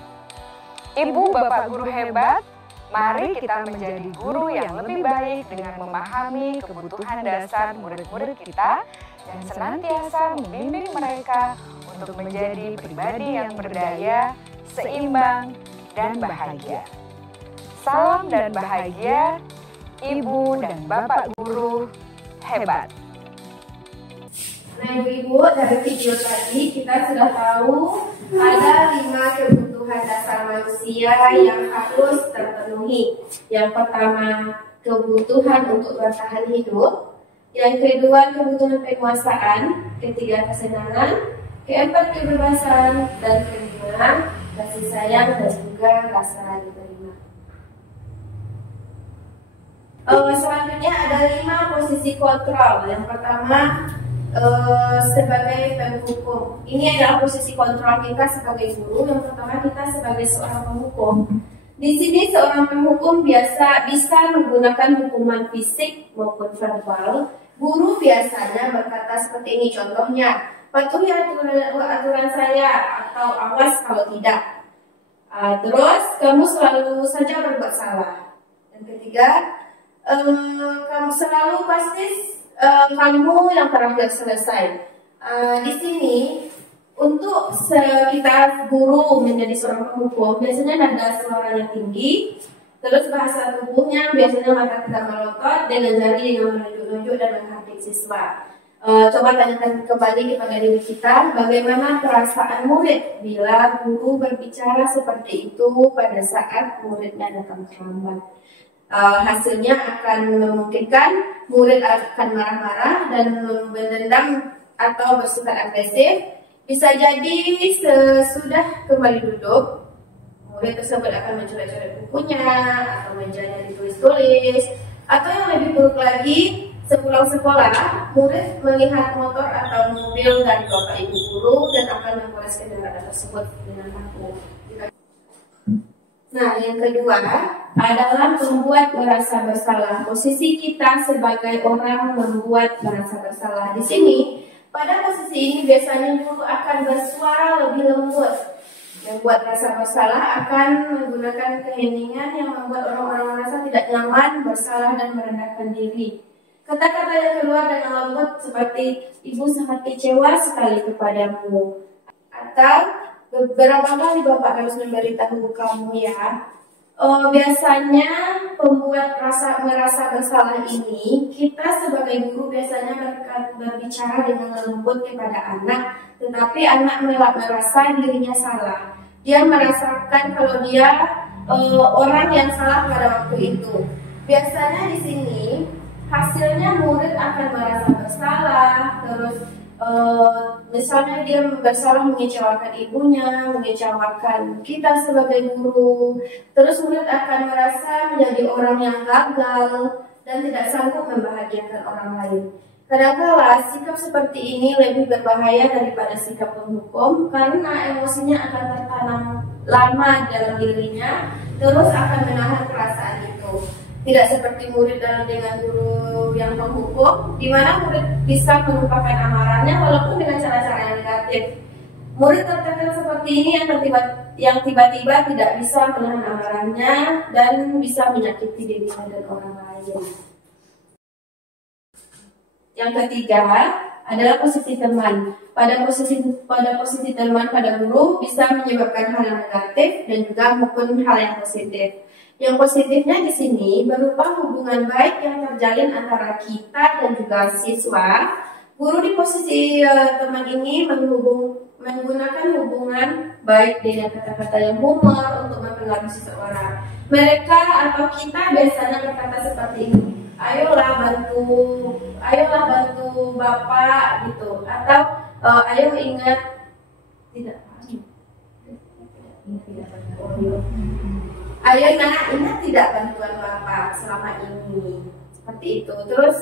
Ibu, Bapak guru hebat, mari kita menjadi guru yang lebih baik dengan memahami kebutuhan dasar murid-murid kita dan senantiasa membimbing mereka untuk menjadi pribadi yang berdaya, seimbang, dan bahagia. Salam dan bahagia, Ibu dan Bapak guru hebat. Nah Ibu-Ibu, dari video tadi kita sudah tahu ada 5 kebutuhan dasar manusia yang harus terpenuhi. Yang pertama, kebutuhan untuk bertahan hidup. Yang kedua, kebutuhan penguasaan. Ketiga, kesenangan. Keempat, kebebasan. Dan kelima, kasih sayang dan juga rasa diterima. Selanjutnya ada 5 posisi kontrol. Yang pertama, sebagai penghukum. Ini adalah posisi kontrol kita sebagai guru. Yang pertama, kita sebagai seorang penghukum. Di sini seorang penghukum biasa bisa menggunakan hukuman fisik maupun verbal. Guru biasanya berkata seperti ini, contohnya, patuhi aturan saya atau awas kalau tidak. Terus kamu selalu saja berbuat salah. Dan ketiga, kamu selalu pasti kamu yang terakhir selesai. Di sini untuk kita guru menjadi seorang penghukum biasanya nada suaranya tinggi, terus bahasa tubuhnya biasanya mata kita melotot dengan jari yang menunjuk-nunjuk dan menghardik siswa. Coba tanyakan kembali kepada diri kita, bagaimana perasaan murid bila guru berbicara seperti itu pada saat muridnya datang terlambat. Hasilnya akan memungkinkan murid akan marah-marah dan mendendam atau bersifat agresif. Bisa jadi sesudah kembali duduk, murid tersebut akan mencoret-coret bukunya atau mejanya ditulis-tulis, atau yang lebih buruk lagi, sepulang sekolah, murid melihat motor atau mobil dari bapak ibu guru dan akan mempoles kendaraan tersebut dengan takut. Nah, yang kedua adalah membuat merasa bersalah. Posisi kita sebagai orang membuat merasa bersalah. Di sini, pada posisi ini biasanya guru akan bersuara lebih lembut. Membuat rasa bersalah akan menggunakan keheningan yang membuat orang-orang merasa tidak nyaman, bersalah, dan merendahkan diri. Kata-kata yang keluar dengan lembut seperti, ibu sangat kecewa sekali kepadamu. Atau, beberapa kali bapak harus memberitahu kamu ya. Biasanya pembuat merasa bersalah ini, kita sebagai guru biasanya berbicara dengan lembut kepada anak, tetapi anak merasa dirinya salah. Dia merasakan kalau dia orang yang salah pada waktu itu. Biasanya di sini hasilnya murid akan merasa bersalah, terus misalnya dia bersalah mengecewakan ibunya, mengecewakan kita sebagai guru, terus murid akan merasa menjadi orang yang gagal dan tidak sanggup membahagiakan orang lain. Kadang-kala sikap seperti ini lebih berbahaya daripada sikap penghukum karena emosinya akan tertanam lama dalam dirinya, terus akan menahan perasaan itu. Tidak seperti murid dengan guru yang menghukum, di mana murid bisa melupakan amarahnya walaupun dengan cara-cara yang negatif. Murid tertekan seperti ini yang tiba-tiba tidak bisa menahan amarahnya dan bisa menyakiti dirinya dan orang lain. Yang ketiga adalah posisi teman. Pada posisi teman pada guru bisa menyebabkan hal yang negatif dan juga maupun hal yang positif. Yang positifnya di sini berupa hubungan baik yang terjalin antara kita dan juga siswa. Guru di posisi teman ini menggunakan hubungan baik dengan kata-kata yang humor untuk mempengaruhi seseorang. Mereka atau kita biasanya berkata seperti ini, ayolah bantu bapak gitu, atau ayo ingat ayo nak ingat tidak bantuan bapak selama ini, seperti itu. Terus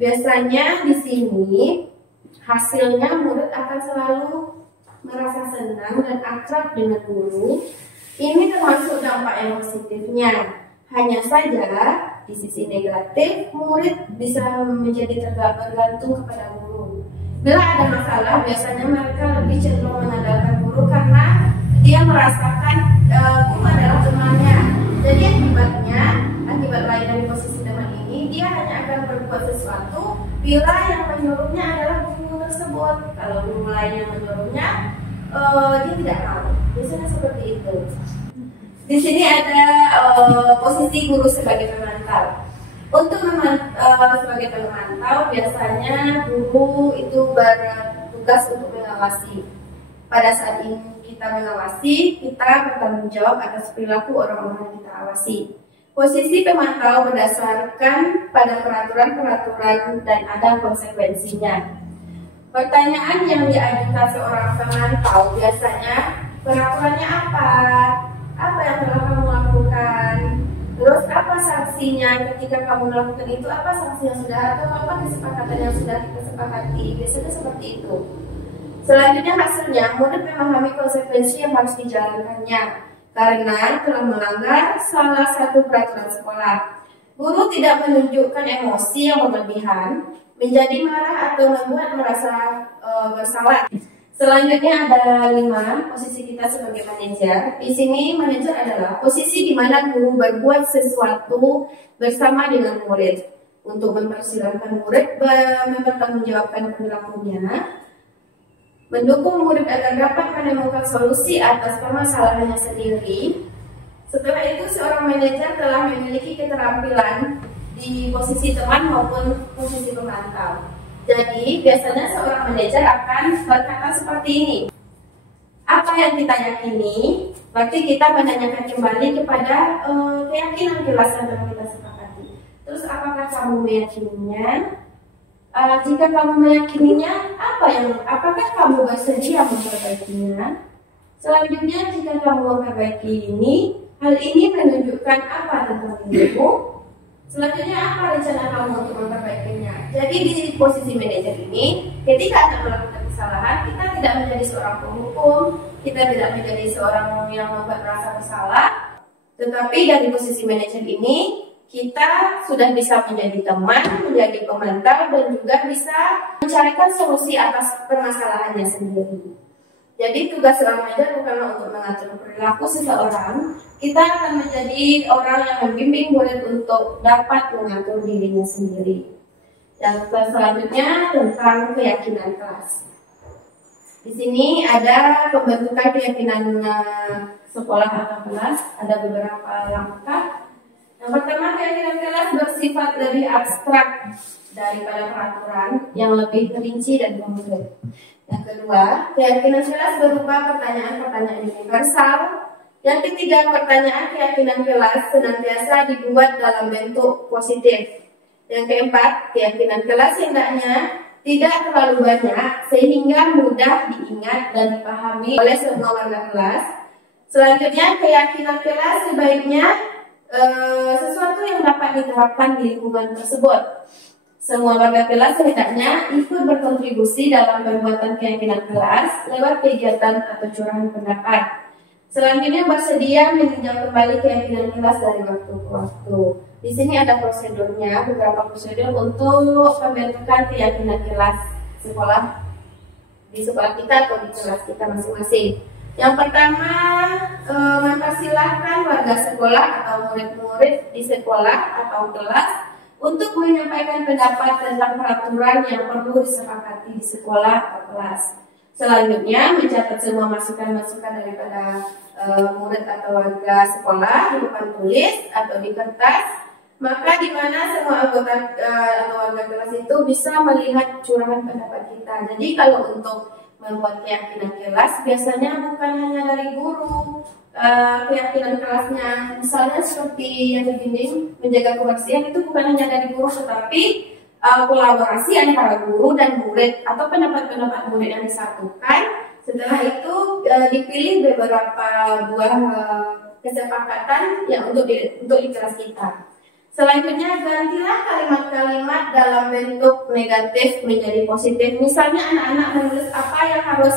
biasanya di sini hasilnya murid akan selalu merasa senang dan akrab dengan guru. Ini termasuk dampak yang positifnya. Hanya saja di sisi negatif, murid bisa menjadi tergantung kepada guru. Bila ada masalah, biasanya mereka lebih cenderung mengandalkan guru karena dia merasakan guru adalah temannya. Jadi akibat lain dari posisi teman ini, dia hanya akan berbuat sesuatu bila yang menyuruhnya adalah guru tersebut. Kalau guru lain yang menyuruhnya, dia tidak tahu. Biasanya seperti itu. Di sini ada posisi guru sebagai pemantau. Untuk sebagai pemantau, biasanya guru itu bertugas untuk mengawasi. Pada saat ini kita mengawasi, kita bertanggung jawab atas perilaku orang-orang yang kita awasi. Posisi pemantau berdasarkan pada peraturan-peraturan dan ada konsekuensinya. Pertanyaan yang diajukan seorang pemantau biasanya, peraturannya apa? Apa yang telah kamu lakukan? Terus apa sanksinya ketika kamu melakukan itu? Apa sanksi yang sudah atau apa kesepakatan yang sudah kita sepakati? Biasanya seperti itu. Selanjutnya hasilnya, murid memahami konsekuensi yang harus dijalankannya karena telah melanggar salah satu peraturan sekolah. Guru tidak menunjukkan emosi yang berlebihan, menjadi marah atau membuat merasa bersalah. Selanjutnya ada 5 posisi kita sebagai manajer. Di sini manajer adalah posisi di mana guru berbuat sesuatu bersama dengan murid untuk mempersilahkan murid mempertanggungjawabkan perilakunya, mendukung murid agar dapat menemukan solusi atas permasalahannya sendiri. Setelah itu seorang manajer telah memiliki keterampilan di posisi teman maupun posisi pemantau. Jadi, biasanya seorang manajer akan berkata seperti ini. Apa yang kita yakini, berarti kita menanyakan kembali kepada keyakinan kelas yang telah kita sepakati. Terus, apakah kamu meyakininya? Jika kamu meyakininya, apakah kamu bersedia memperbaikinya? Selanjutnya, jika kamu memperbaiki ini, hal ini menunjukkan apa tentang dirimu? Selanjutnya apa rencana kamu untuk memperbaikinya? Jadi di posisi manajer ini, ketika Anda melakukan kesalahan, kita tidak menjadi seorang penghukum, kita tidak menjadi seorang yang membuat merasa bersalah, tetapi dari posisi manajer ini, kita sudah bisa menjadi teman, menjadi pemantau, dan juga bisa mencarikan solusi atas permasalahannya sendiri. Jadi tugas seorang manajer bukanlah untuk mengatur perilaku seseorang, kita akan menjadi orang yang membimbing murid untuk dapat mengatur dirinya sendiri. Dan selanjutnya tentang keyakinan kelas. Di sini ada pembentukan keyakinan sekolah atau kelas, ada beberapa langkah. Yang pertama, keyakinan kelas bersifat lebih abstrak daripada peraturan yang lebih rinci dan konkret. Yang kedua, keyakinan kelas berupa pertanyaan-pertanyaan universal. Yang ketiga, pertanyaan keyakinan kelas senantiasa dibuat dalam bentuk positif. Yang keempat, keyakinan kelas hendaknya tidak terlalu banyak sehingga mudah diingat dan dipahami oleh semua warga kelas. Selanjutnya, keyakinan kelas sebaiknya sesuatu yang dapat diterapkan di lingkungan tersebut. Semua warga kelas hendaknya ikut berkontribusi dalam pembuatan keyakinan kelas lewat kegiatan atau curahan pendapat. Selanjutnya bersedia meninjau kembali keyakinan kelas dari waktu ke waktu. Di sini ada prosedurnya, beberapa prosedur untuk pembentukan keyakinan kelas sekolah di sekolah kita atau di kelas kita masing-masing. Yang pertama, mempersilahkan warga sekolah atau murid-murid di sekolah atau kelas untuk menyampaikan pendapat tentang peraturan yang perlu disepakati di sekolah atau kelas. Selanjutnya, mencatat semua masukan-masukan daripada murid atau warga sekolah di papan tulis atau di kertas, maka di mana semua anggota atau warga kelas itu bisa melihat curahan pendapat kita. Jadi kalau untuk membuat keyakinan kelas, biasanya bukan hanya dari guru, keyakinan kelasnya, misalnya seperti yang di dinding menjaga kebersihan itu bukan hanya dari guru, tetapi kolaborasi antara guru dan murid atau pendapat-pendapat murid yang disatukan. Setelah itu dipilih beberapa buah kesepakatan yang untuk di kelas kita. Selanjutnya, gantilah kalimat-kalimat dalam bentuk negatif menjadi positif. Misalnya anak-anak menulis apa yang harus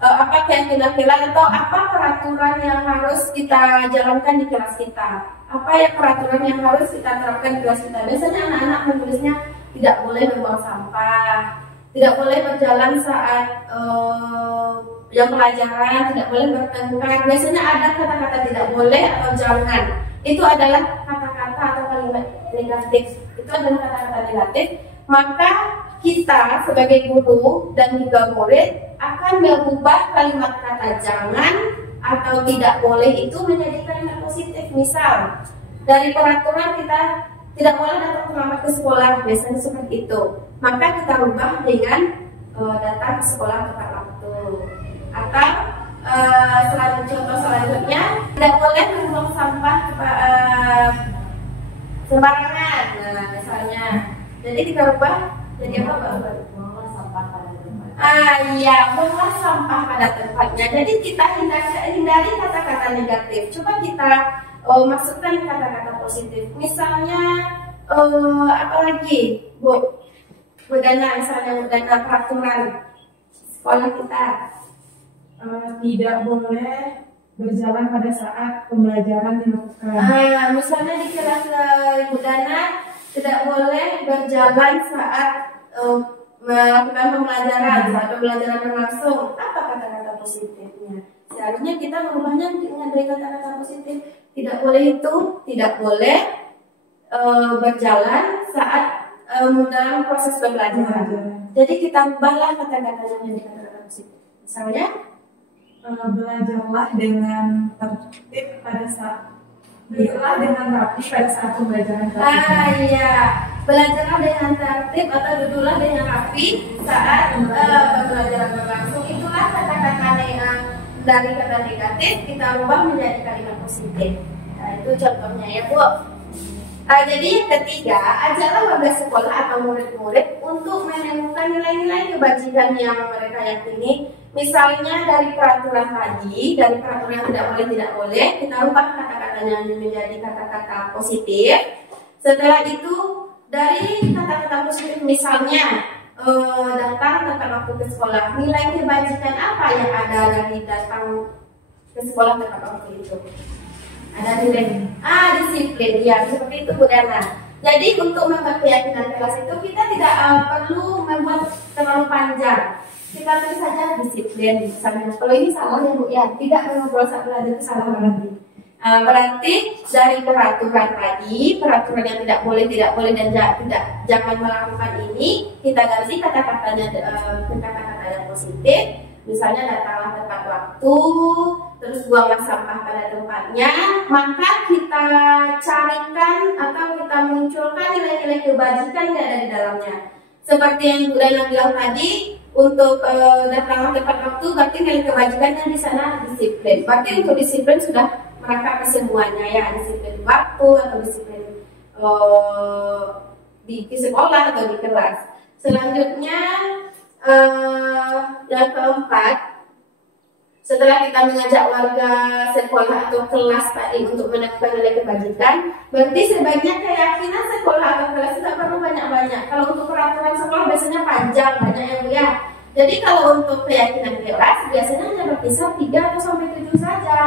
apa keyakinan kelas atau apa peraturan yang harus kita jalankan di kelas kita, apa ya peraturan yang harus kita terapkan di kelas kita. Biasanya anak-anak menulisnya tidak boleh membuang sampah, tidak boleh berjalan saat jam pelajaran, tidak boleh bertengkar. Biasanya ada kata-kata tidak boleh atau jangan. Itu adalah kata-kata atau kalimat negatif. Itu adalah kata-kata negatif. Maka kita sebagai guru dan juga murid akan mengubah kalimat kata jangan atau tidak boleh itu menjadi kalimat positif. Misal, dari peraturan kita tidak boleh datang terlambat ke sekolah, biasanya seperti itu. Maka kita rubah dengan datang ke sekolah tepat waktu. Atau contoh selanjutnya, tidak boleh membuang sampah sembarangan. Nah, misalnya, jadi kita rubah jadi apa, Mbak? Buanglah sampah pada tempatnya. Iya, buanglah sampah pada tempatnya. Jadi kita hindari kata-kata negatif. Coba kita masukkan kata-kata positif. Misalnya apa lagi, Bu? Misalnya peraturan sekolah kita. Tidak boleh berjalan pada saat pembelajaran dilakukan. Misalnya di kelas Ibu Dana tidak boleh berjalan saat melakukan pembelajaran, saat pembelajaran berlangsung. Apa kata-kata positifnya? Seharusnya kita merubahnya dengan dari kata-kata positif. Tidak boleh itu, tidak boleh berjalan saat dalam proses pembelajaran. Jadi kita ubahlah kata-katanya menjadi kata-kata positif. Misalnya, belajarlah dengan tertib pada saat belajarlah dengan rapi pada saat pembelajaran. Iya, belajarlah dengan tertib atau duduklah dengan rapi saat pembelajaran berlangsung. Itulah kata-kata dari kata negatif kita ubah menjadi kalimat positif. Nah, itu contohnya ya Bu. Jadi yang ketiga, ajarlah warga sekolah atau murid-murid untuk menemukan nilai-nilai kebajikan yang mereka yakini. Misalnya dari peraturan tadi, dari peraturan yang tidak boleh, kita ubah kata-katanya menjadi kata-kata positif. Setelah itu, dari kata-kata positif misalnya, datang tepat waktu ke sekolah. Nilai kebajikan apa yang ada dari datang ke sekolah tepat waktu itu? Ada nilai disiplin, ya seperti itu Bu Dana. Jadi untuk membuat keyakinan kelas itu kita tidak perlu membuat terlalu panjang. Kita tulis saja disiplin misalnya. Kalau ini salah ya Bu ya, tidak mengobrol saat belajar itu salah berarti. Berarti dari peraturan tadi, peraturan yang tidak boleh dan jangan melakukan ini, kita ganti kata-katanya kata-kata yang positif. Misalnya datanglah tepat waktu, terus buanglah sampah pada tempatnya, maka kita carikan atau kita munculkan nilai-nilai kebajikan yang ada di dalamnya. Seperti yang Bu Dana bilang tadi, untuk datanglah tepat waktu, berarti nilai kebajikannya di sana disiplin. Berarti untuk disiplin sudah merangkap semuanya ya, disiplin waktu atau disiplin di sekolah atau di kelas. Selanjutnya yang keempat, setelah kita mengajak warga sekolah atau kelas tadi untuk menemukan nilai kebajikan, berarti sebaiknya keyakinan sekolah atau kelas tidak perlu banyak-banyak. Kalau untuk peraturan sekolah biasanya panjang, banyak ya Bu ya. Jadi kalau untuk keyakinan kelas biasanya hanya berkisar 3 atau sampai 7 saja.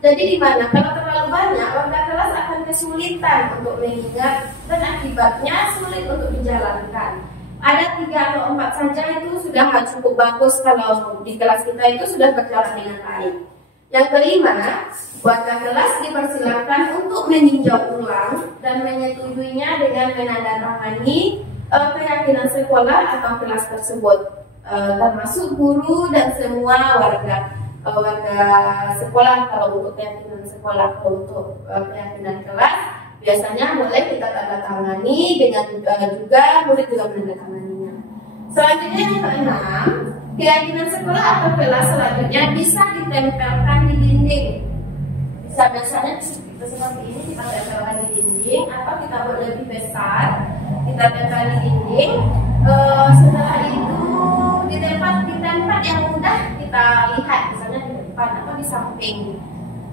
Jadi di mana kalau terlalu banyak, warga kelas akan kesulitan untuk mengingat dan akibatnya sulit untuk dijalankan. Ada 3 atau 4 saja itu sudah cukup bagus kalau di kelas kita itu sudah berjalan dengan baik. Yang kelima, warga kelas dipersilakan untuk meninjau ulang dan menyetujuinya dengan menandatangani keyakinan sekolah atau kelas tersebut, termasuk guru dan semua warga sekolah. Kalau untuk keyakinan sekolah, untuk keyakinan kelas biasanya boleh kita tanda tangani dengan juga murid juga menandatanganinya. Selanjutnya yang keenam, keyakinan sekolah atau kelas selanjutnya bisa ditempelkan di dinding. Bisa biasanya seperti ini kita tempelkan di dinding atau kita buat lebih besar, kita tempel di dinding. Setelah itu di tempat yang mudah kita lihat, misalnya di depan atau di samping.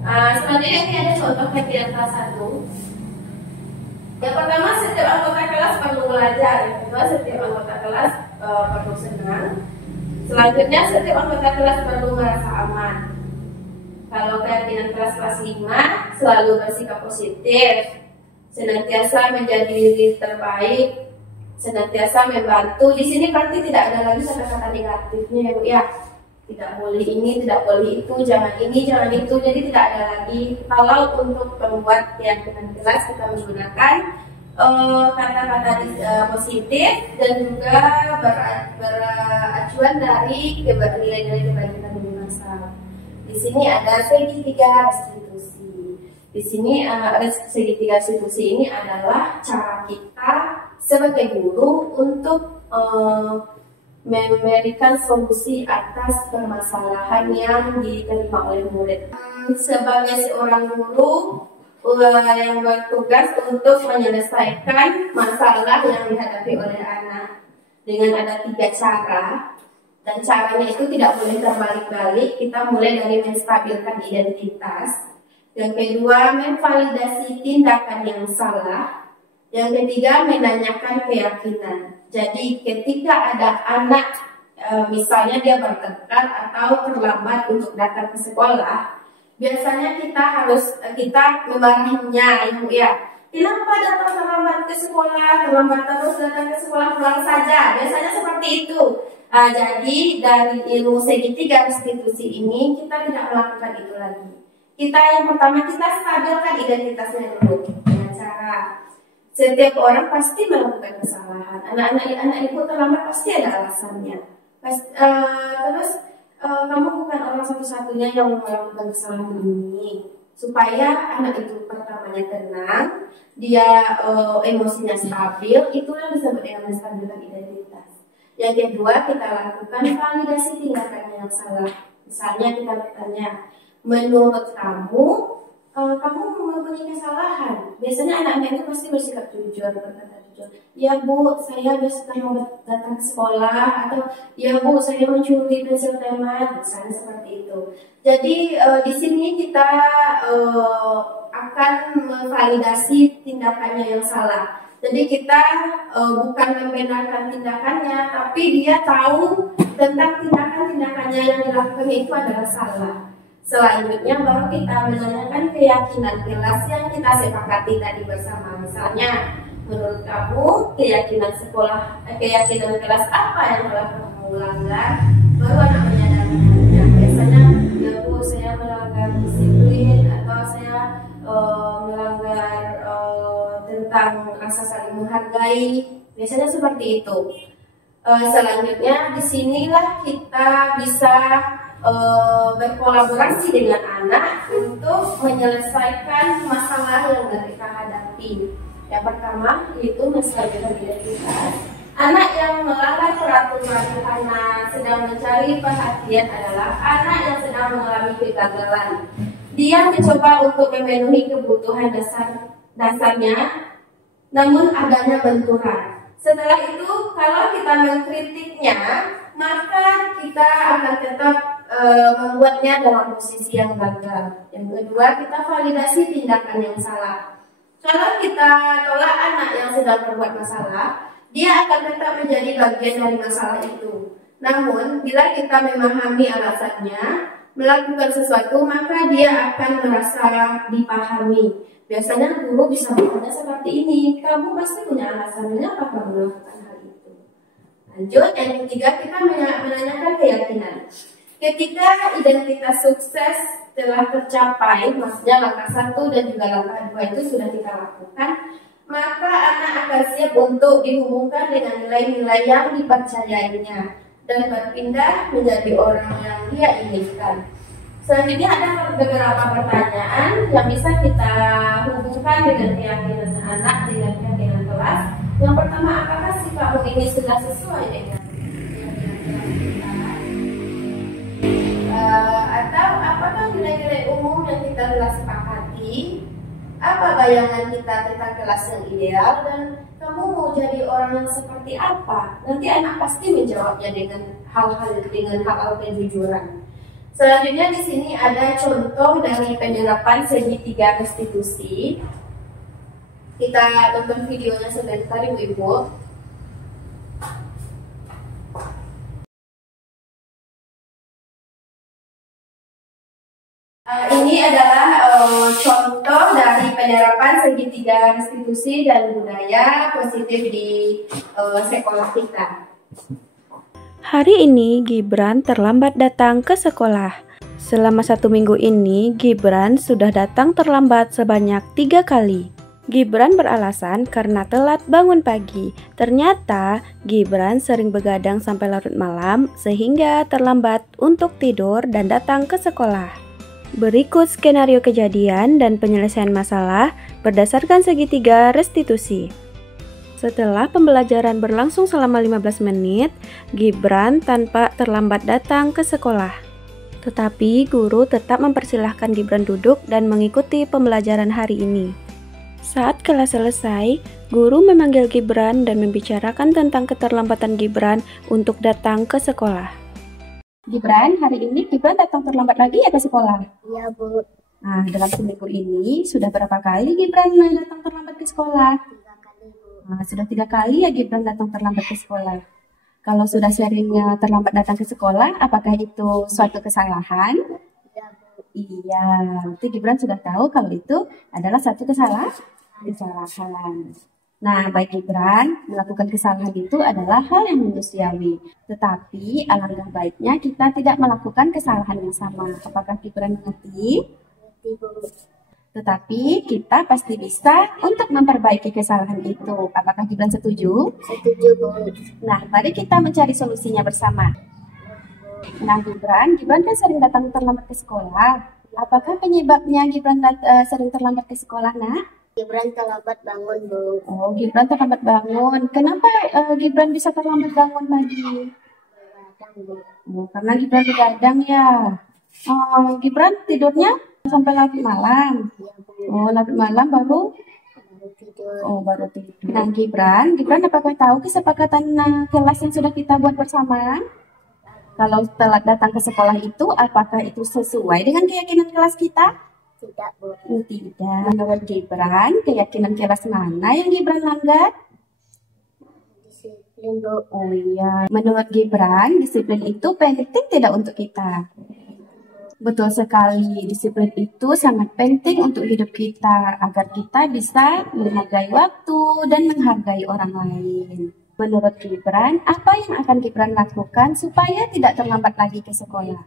Selanjutnya ini ada contoh kegiatan kelas 1. Yang pertama, setiap anggota kelas perlu belajar. Yang kedua, setiap anggota kelas perlu senang. Selanjutnya, setiap anggota kelas perlu merasa aman. Kalau keyakinan kelas 5, selalu bersikap positif, senantiasa menjadi diri terbaik, senantiasa membantu. Di sini berarti tidak ada lagi kata-kata negatifnya ya Bu ya. Tidak boleh ini, tidak boleh itu, jangan ini, jangan itu. Jadi tidak ada lagi. Kalau untuk membuat keyakinan kelas kita menggunakan kata-kata positif dan juga beracuan dari nilai-nilai kebajikan universal. Di sini ada segitiga restitusi. Di sini segitiga restitusi ini adalah cara kita sebagai guru untuk memberikan solusi atas permasalahan yang diterima oleh murid. Sebagai seorang guru yang bertugas untuk menyelesaikan masalah yang dihadapi oleh anak dengan ada 3 cara, dan caranya itu tidak boleh terbalik-balik. Kita mulai dari menstabilkan identitas, yang kedua memvalidasi tindakan yang salah, yang ketiga menanyakan keyakinan. Jadi ketika ada anak misalnya dia bertengkar atau terlambat untuk datang ke sekolah, biasanya kita memarahinya, Ibu ya. Kenapa datang terlambat ke sekolah, terlambat terus datang ke sekolah, pulang saja. Biasanya seperti itu. Jadi dari ilmu segitiga restitusi ini kita tidak melakukan itu lagi. Kita yang pertama kita stabilkan identitasnya dulu dengan cara setiap orang pasti melakukan kesalahan. Anak ibu terlambat pasti ada alasannya. Terus kamu bukan orang satu-satunya yang melakukan kesalahan ini. Supaya anak itu pertamanya tenang, dia emosinya stabil, itulah disebut dengan menstabilkan identitas. Yang kedua, kita lakukan validasi tindakannya yang salah. Misalnya kita bertanya, menurut kamu, kamu mempunyai kesalahan. Biasanya anak-anak itu pasti bersikap jujur, berkata jujur. Ya Bu, saya biasa terlambat datang ke sekolah, atau ya Bu, saya mencuri pensil teman, misalnya seperti itu. Jadi di sini kita akan memvalidasi tindakannya yang salah. Jadi kita bukan membenarkan tindakannya, tapi dia tahu tentang tindakannya yang dilakukan itu adalah salah. Selanjutnya baru kita menanyakan keyakinan kelas yang kita sepakati tadi bersama. Misalnya, menurut kamu keyakinan kelas apa yang telah kamu langgar? Baru anak menyadarinya. Biasanya, ya Bu, saya melanggar disiplin atau saya melanggar tentang rasa saling menghargai. Biasanya seperti itu. Selanjutnya disinilah kita bisa berkolaborasi dengan anak untuk menyelesaikan masalah yang mereka hadapi. Yang pertama yaitu menstabilkan identitas. Anak yang melanggar peraturan karena sedang mencari perhatian adalah anak yang sedang mengalami kegagalan. Dia mencoba untuk memenuhi kebutuhan dasarnya, namun adanya benturan. Setelah itu, kalau kita mengkritiknya, maka kita akan tetap membuatnya dalam posisi yang gagal. Yang kedua, kita validasi tindakan yang salah. Kalau kita tolak anak yang sedang berbuat masalah, dia akan tetap menjadi bagian dari masalah itu. Namun, bila kita memahami alasannya, melakukan sesuatu, maka dia akan merasa dipahami. Biasanya guru bisa bertanya seperti ini, kamu pasti punya alasan mengapa kamu melakukan hal itu. Lanjut, yang ketiga kita menanyakan keyakinan. Ketika identitas sukses telah tercapai, maksudnya langkah 1 dan juga langkah 2 itu sudah kita lakukan, maka anak akan siap untuk dihubungkan dengan nilai-nilai yang dipercayainya dan berpindah menjadi orang yang dia inginkan. Selanjutnya ada beberapa pertanyaan yang bisa kita hubungkan dengan keyakinan anak dengan keyakinan kelas. Yang pertama, apakah sikapmu ini sudah sesuai dengan atau apakah nilai-nilai umum yang kita telah sepakati? Apa bayangan kita tentang kelas yang ideal dan kamu mau jadi orang yang seperti apa? Nanti anak pasti menjawabnya dengan hal-hal kejujuran. Selanjutnya di sini ada contoh dari penerapan segitiga restitusi. Kita tonton videonya sebentar, Ibu. Ini adalah contoh dari penerapan segitiga restitusi dan budaya positif di sekolah kita. Hari ini Gibran terlambat datang ke sekolah. Selama 1 minggu ini, Gibran sudah datang terlambat sebanyak 3 kali. Gibran beralasan karena telat bangun pagi. Ternyata, Gibran sering begadang sampai larut malam sehingga terlambat untuk tidur dan datang ke sekolah. Berikut skenario kejadian dan penyelesaian masalah berdasarkan segitiga restitusi. Setelah pembelajaran berlangsung selama 15 menit, Gibran tanpa terlambat datang ke sekolah. Tetapi guru tetap mempersilahkan Gibran duduk dan mengikuti pembelajaran hari ini. Saat kelas selesai, guru memanggil Gibran dan membicarakan tentang keterlambatan Gibran untuk datang ke sekolah. Gibran, hari ini Gibran datang terlambat lagi ya ke sekolah? Iya, Bu. Nah, dalam seminggu ini sudah berapa kali Gibran datang terlambat ke sekolah? 3 kali, Bu. Nah, sudah 3 kali ya Gibran datang terlambat ke sekolah. Kalau sudah seringnya terlambat datang ke sekolah, apakah itu suatu kesalahan? Iya, Bu. Iya, berarti Gibran sudah tahu kalau itu adalah satu kesalahan. Nah, baik Gibran, melakukan kesalahan itu adalah hal yang manusiawi. Tetapi alangkah baiknya kita tidak melakukan kesalahan yang sama. Apakah Gibran mengerti? Tetapi kita pasti bisa untuk memperbaiki kesalahan itu. Apakah Gibran setuju? Setuju, Bu. Nah, mari kita mencari solusinya bersama. Nah, Gibran kan sering datang terlambat ke sekolah. Apakah penyebabnya Gibran sering terlambat ke sekolah, nak? Gibran terlambat bangun, Bu. Oh, Gibran terlambat bangun. Kenapa Gibran bisa terlambat bangun pagi? Oh, karena Gibran begadang ya. Gibran tidurnya sampai larut malam. Oh, larut malam baru Tidur. Oh, baru tidur. Nah, Gibran apakah tahu kesepakatan kelas yang sudah kita buat bersama? Kalau telat datang ke sekolah itu, apakah itu sesuai dengan keyakinan kelas kita? Tidak, Bu. Tidak. Menurut Gibran, keyakinan kelas mana yang Gibran langgar? Disiplin, Bu. Oh iya. Menurut Gibran, disiplin itu penting tidak untuk kita? Betul sekali, disiplin itu sangat penting untuk hidup kita, agar kita bisa menghargai waktu dan menghargai orang lain. Menurut Gibran, apa yang akan Gibran lakukan supaya tidak terlambat lagi ke sekolah?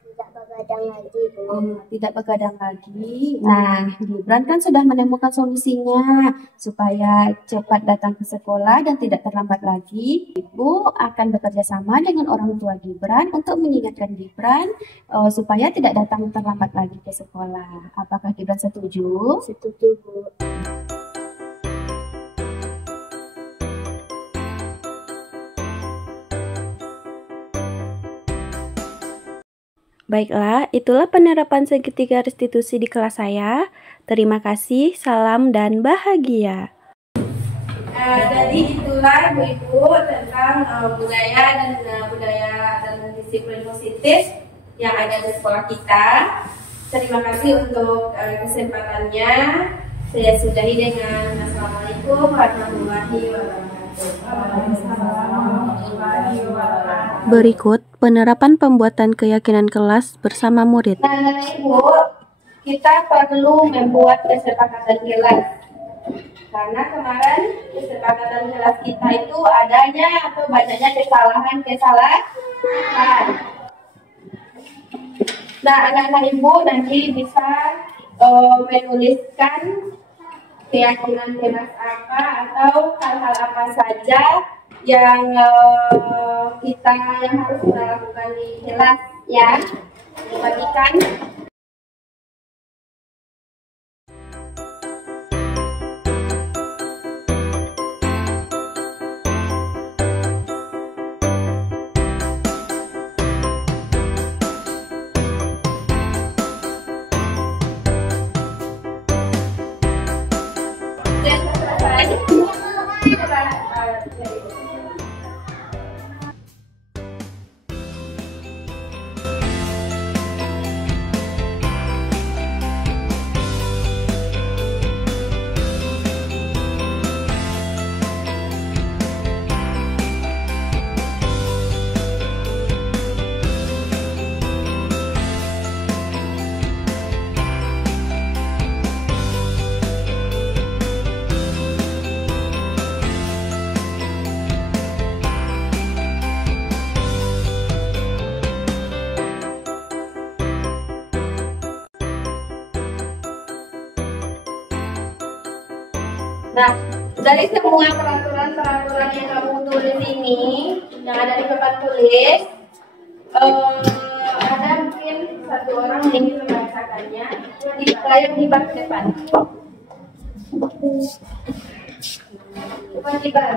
Tidak begadang lagi, Bu. Tidak begadang lagi. Nah, Gibran kan sudah menemukan solusinya supaya cepat datang ke sekolah dan tidak terlambat lagi. Ibu akan bekerja sama dengan orang tua Gibran untuk mengingatkan Gibran supaya tidak datang terlambat lagi ke sekolah. Apakah Gibran setuju? Setuju, Bu. Baiklah, itulah penerapan segitiga restitusi di kelas saya. Terima kasih, salam dan bahagia. Jadi itulah Ibu tentang budaya dan disiplin positif yang ada di sekolah kita. Terima kasih untuk kesempatannya. Saya sudahi dengan Assalamualaikum warahmatullahi wabarakatuh. Berikut penerapan pembuatan keyakinan kelas bersama murid. Nah, Ibu, kita perlu membuat kesepakatan kelas. Karena kemarin kesepakatan kelas kita itu adanya atau banyaknya kesalahan. Nah, anak-anak Ibu nanti bisa menuliskan keyakinan kelas apa atau hal-hal apa saja yang harus kita lakukan di kelas, ya. Dibagikan. Nah, dari semua peraturan yang kamu tulis ini, yang ada di papan tulis, ada mungkin satu orang yang ingin membacakannya yang di bak depan. Kewajiban.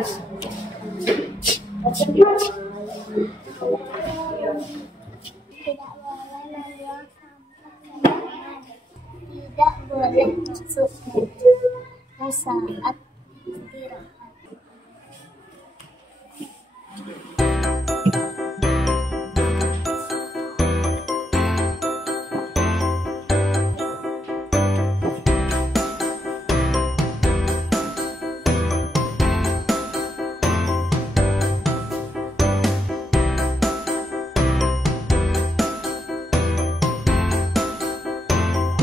Tidak boleh masuk saat istirahat.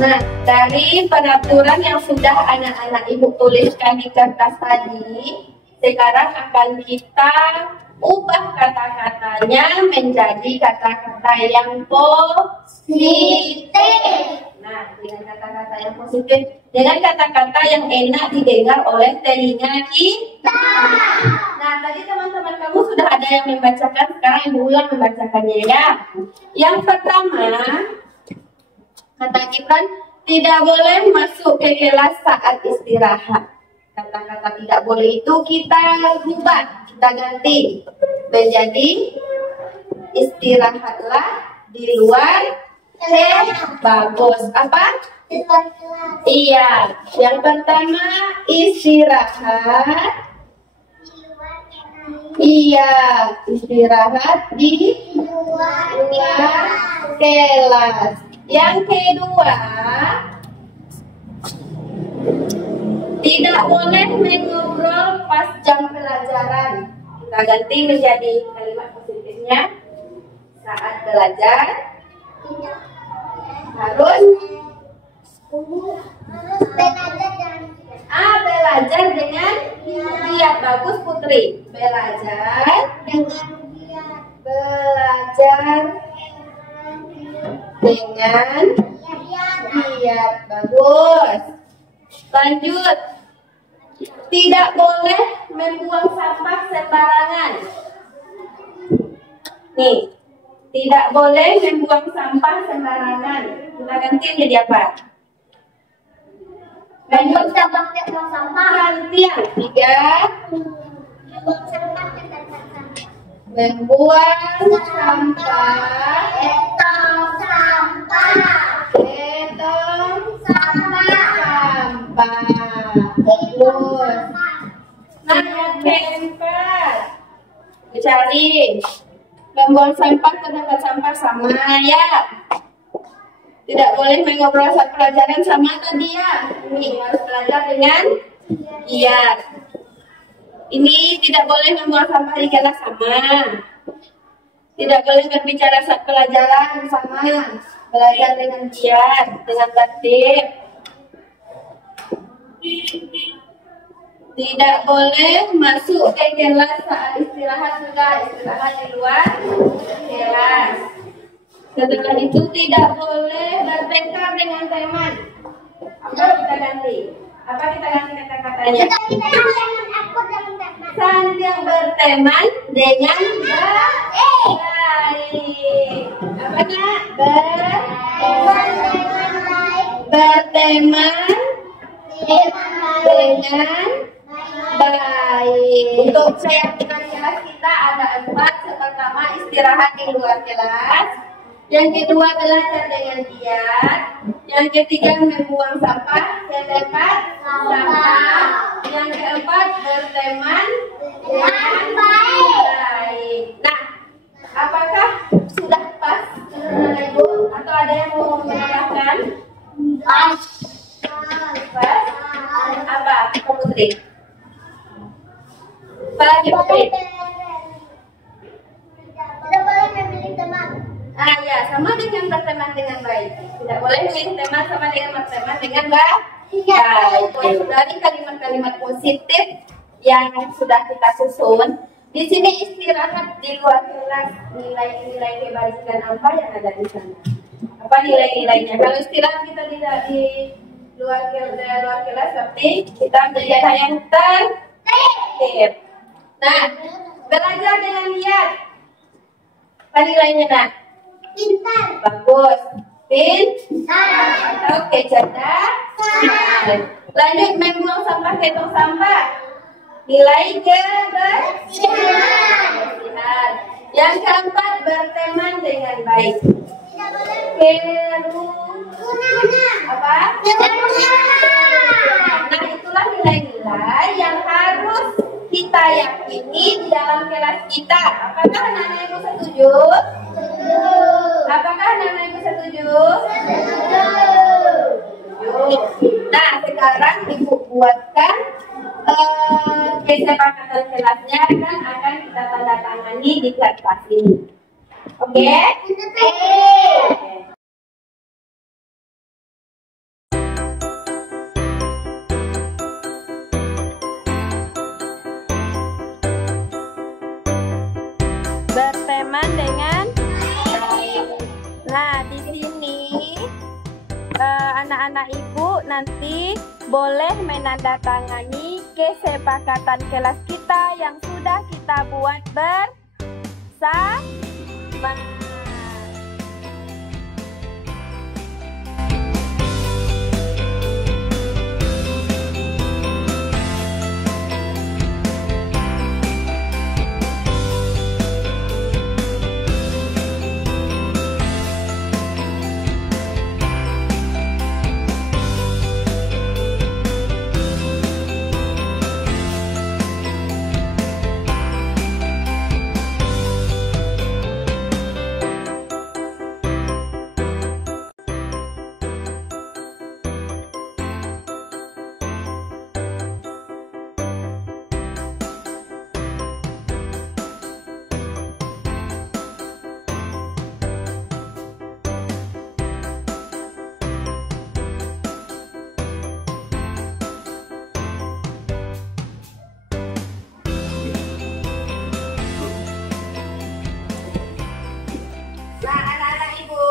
Nah, dari peraturan yang sudah anak-anak ibu tuliskan di kertas tadi, sekarang akan kita ubah kata-katanya menjadi kata-kata yang positif. Nah, dengan kata-kata yang positif, dengan kata-kata yang enak didengar oleh telinga kita. Nah, tadi teman-teman kamu sudah ada yang membacakan, sekarang ibu ulang membacakannya ya. Yang pertama, kata Gibran, tidak boleh masuk ke kelas saat istirahat. Kata-kata tidak boleh itu kita rubah, kita ganti menjadi istirahatlah di luar kelas. Bagus. Apa? Iya. Yang pertama istirahat. Iya, istirahat di luar kelas. Yang kedua, tidak boleh mengobrol pas jam pelajaran. Kita ganti menjadi kalimat positifnya. Saat belajar harus belajar dengan giat. Bagus Putri. Belajar dengan giat. Bagus. Lanjut. Tidak boleh membuang sampah sembarangan. Nih, tidak boleh membuang sampah sembarangan. Kita ganti jadi apa? Membuang sampah gantian. 3. Membuang sampah. Bagus. Nah, yang keempat, cari membuang sampah ke tempat sampah sama ya. Tidak boleh mengobrol saat pelajaran sama tadi ya. Ini harus belajar dengan giat. Ini tidak boleh membuang sampah di kelas sama. Tidak boleh berbicara saat pelajaran sama. Belajar dengan giat, dengan tertib. Tidak boleh masuk ke kelas saat istirahat, juga istirahat di luar kelas. Setelah itu tidak boleh bertengkar dengan teman. Apa kita ganti? Apa kita ganti kata-katanya? Saling berteman dengan baik. Apa nak? Berteman dengan baik. Untuk keyakinan kelas kita ada 4. Pertama, istirahat di luar kelas. Yang kedua, belajar dengan giat. Yang ketiga, membuang sampah ke tempat sampah. Yang keempat, berteman dengan baik. Nah, apakah sudah pas menurut Ibu? Atau ada yang mau menambahkan? Pas. Apa, Putri? Apalagi Putri? Tidak boleh memilih teman. Ya, sama dengan berteman dengan baik. Tidak boleh memilih teman sama dengan berteman dengan baik. Dari kalimat-kalimat positif yang sudah kita susun, di sini istirahat di luar kelas, nilai-nilai kebaikan apa yang ada di sana? Apa nilai-nilainya? Kalau istirahat kita tidak di luar kelas, berarti kita menjadi anak yang tertib. Nah, belajar dengan giat. Apa nilainya, nak? Pintar. Bagus. Pintar. Oke, cerdas. Lanjut, membuang sampah ke tong sampah. Nilai kebersihan. Yang keempat, berteman dengan baik. Apa? Nah, itulah nilai-nilai yang harus kita yakini di dalam kelas kita. Apakah anak-anak ibu setuju? Apakah anak-anak ibu setuju? Nah, sekarang ibu buatkan kesepakatan kelasnya dan akan kita tanda tangani di kelas ini. Oke? berteman dengan. Nah, di sini anak-anak ibu nanti boleh menandatangani kesepakatan kelas kita yang sudah kita buat bersama. Nah, anak-anak ibu,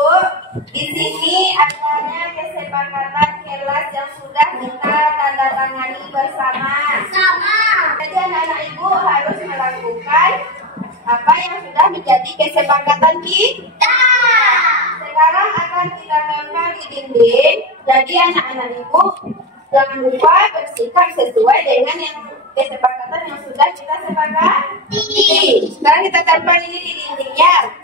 di sini adanya kesepakatan kelas yang sudah kita tanda tangani bersama. Jadi anak-anak ibu harus melakukan apa yang sudah menjadi kesepakatan kita. Sekarang akan kita tempel di dinding. Jadi anak-anak ibu jangan lupa bersikap sesuai dengan yang kesepakatan yang sudah kita sepakati. Sekarang kita tempel ini di dindingnya.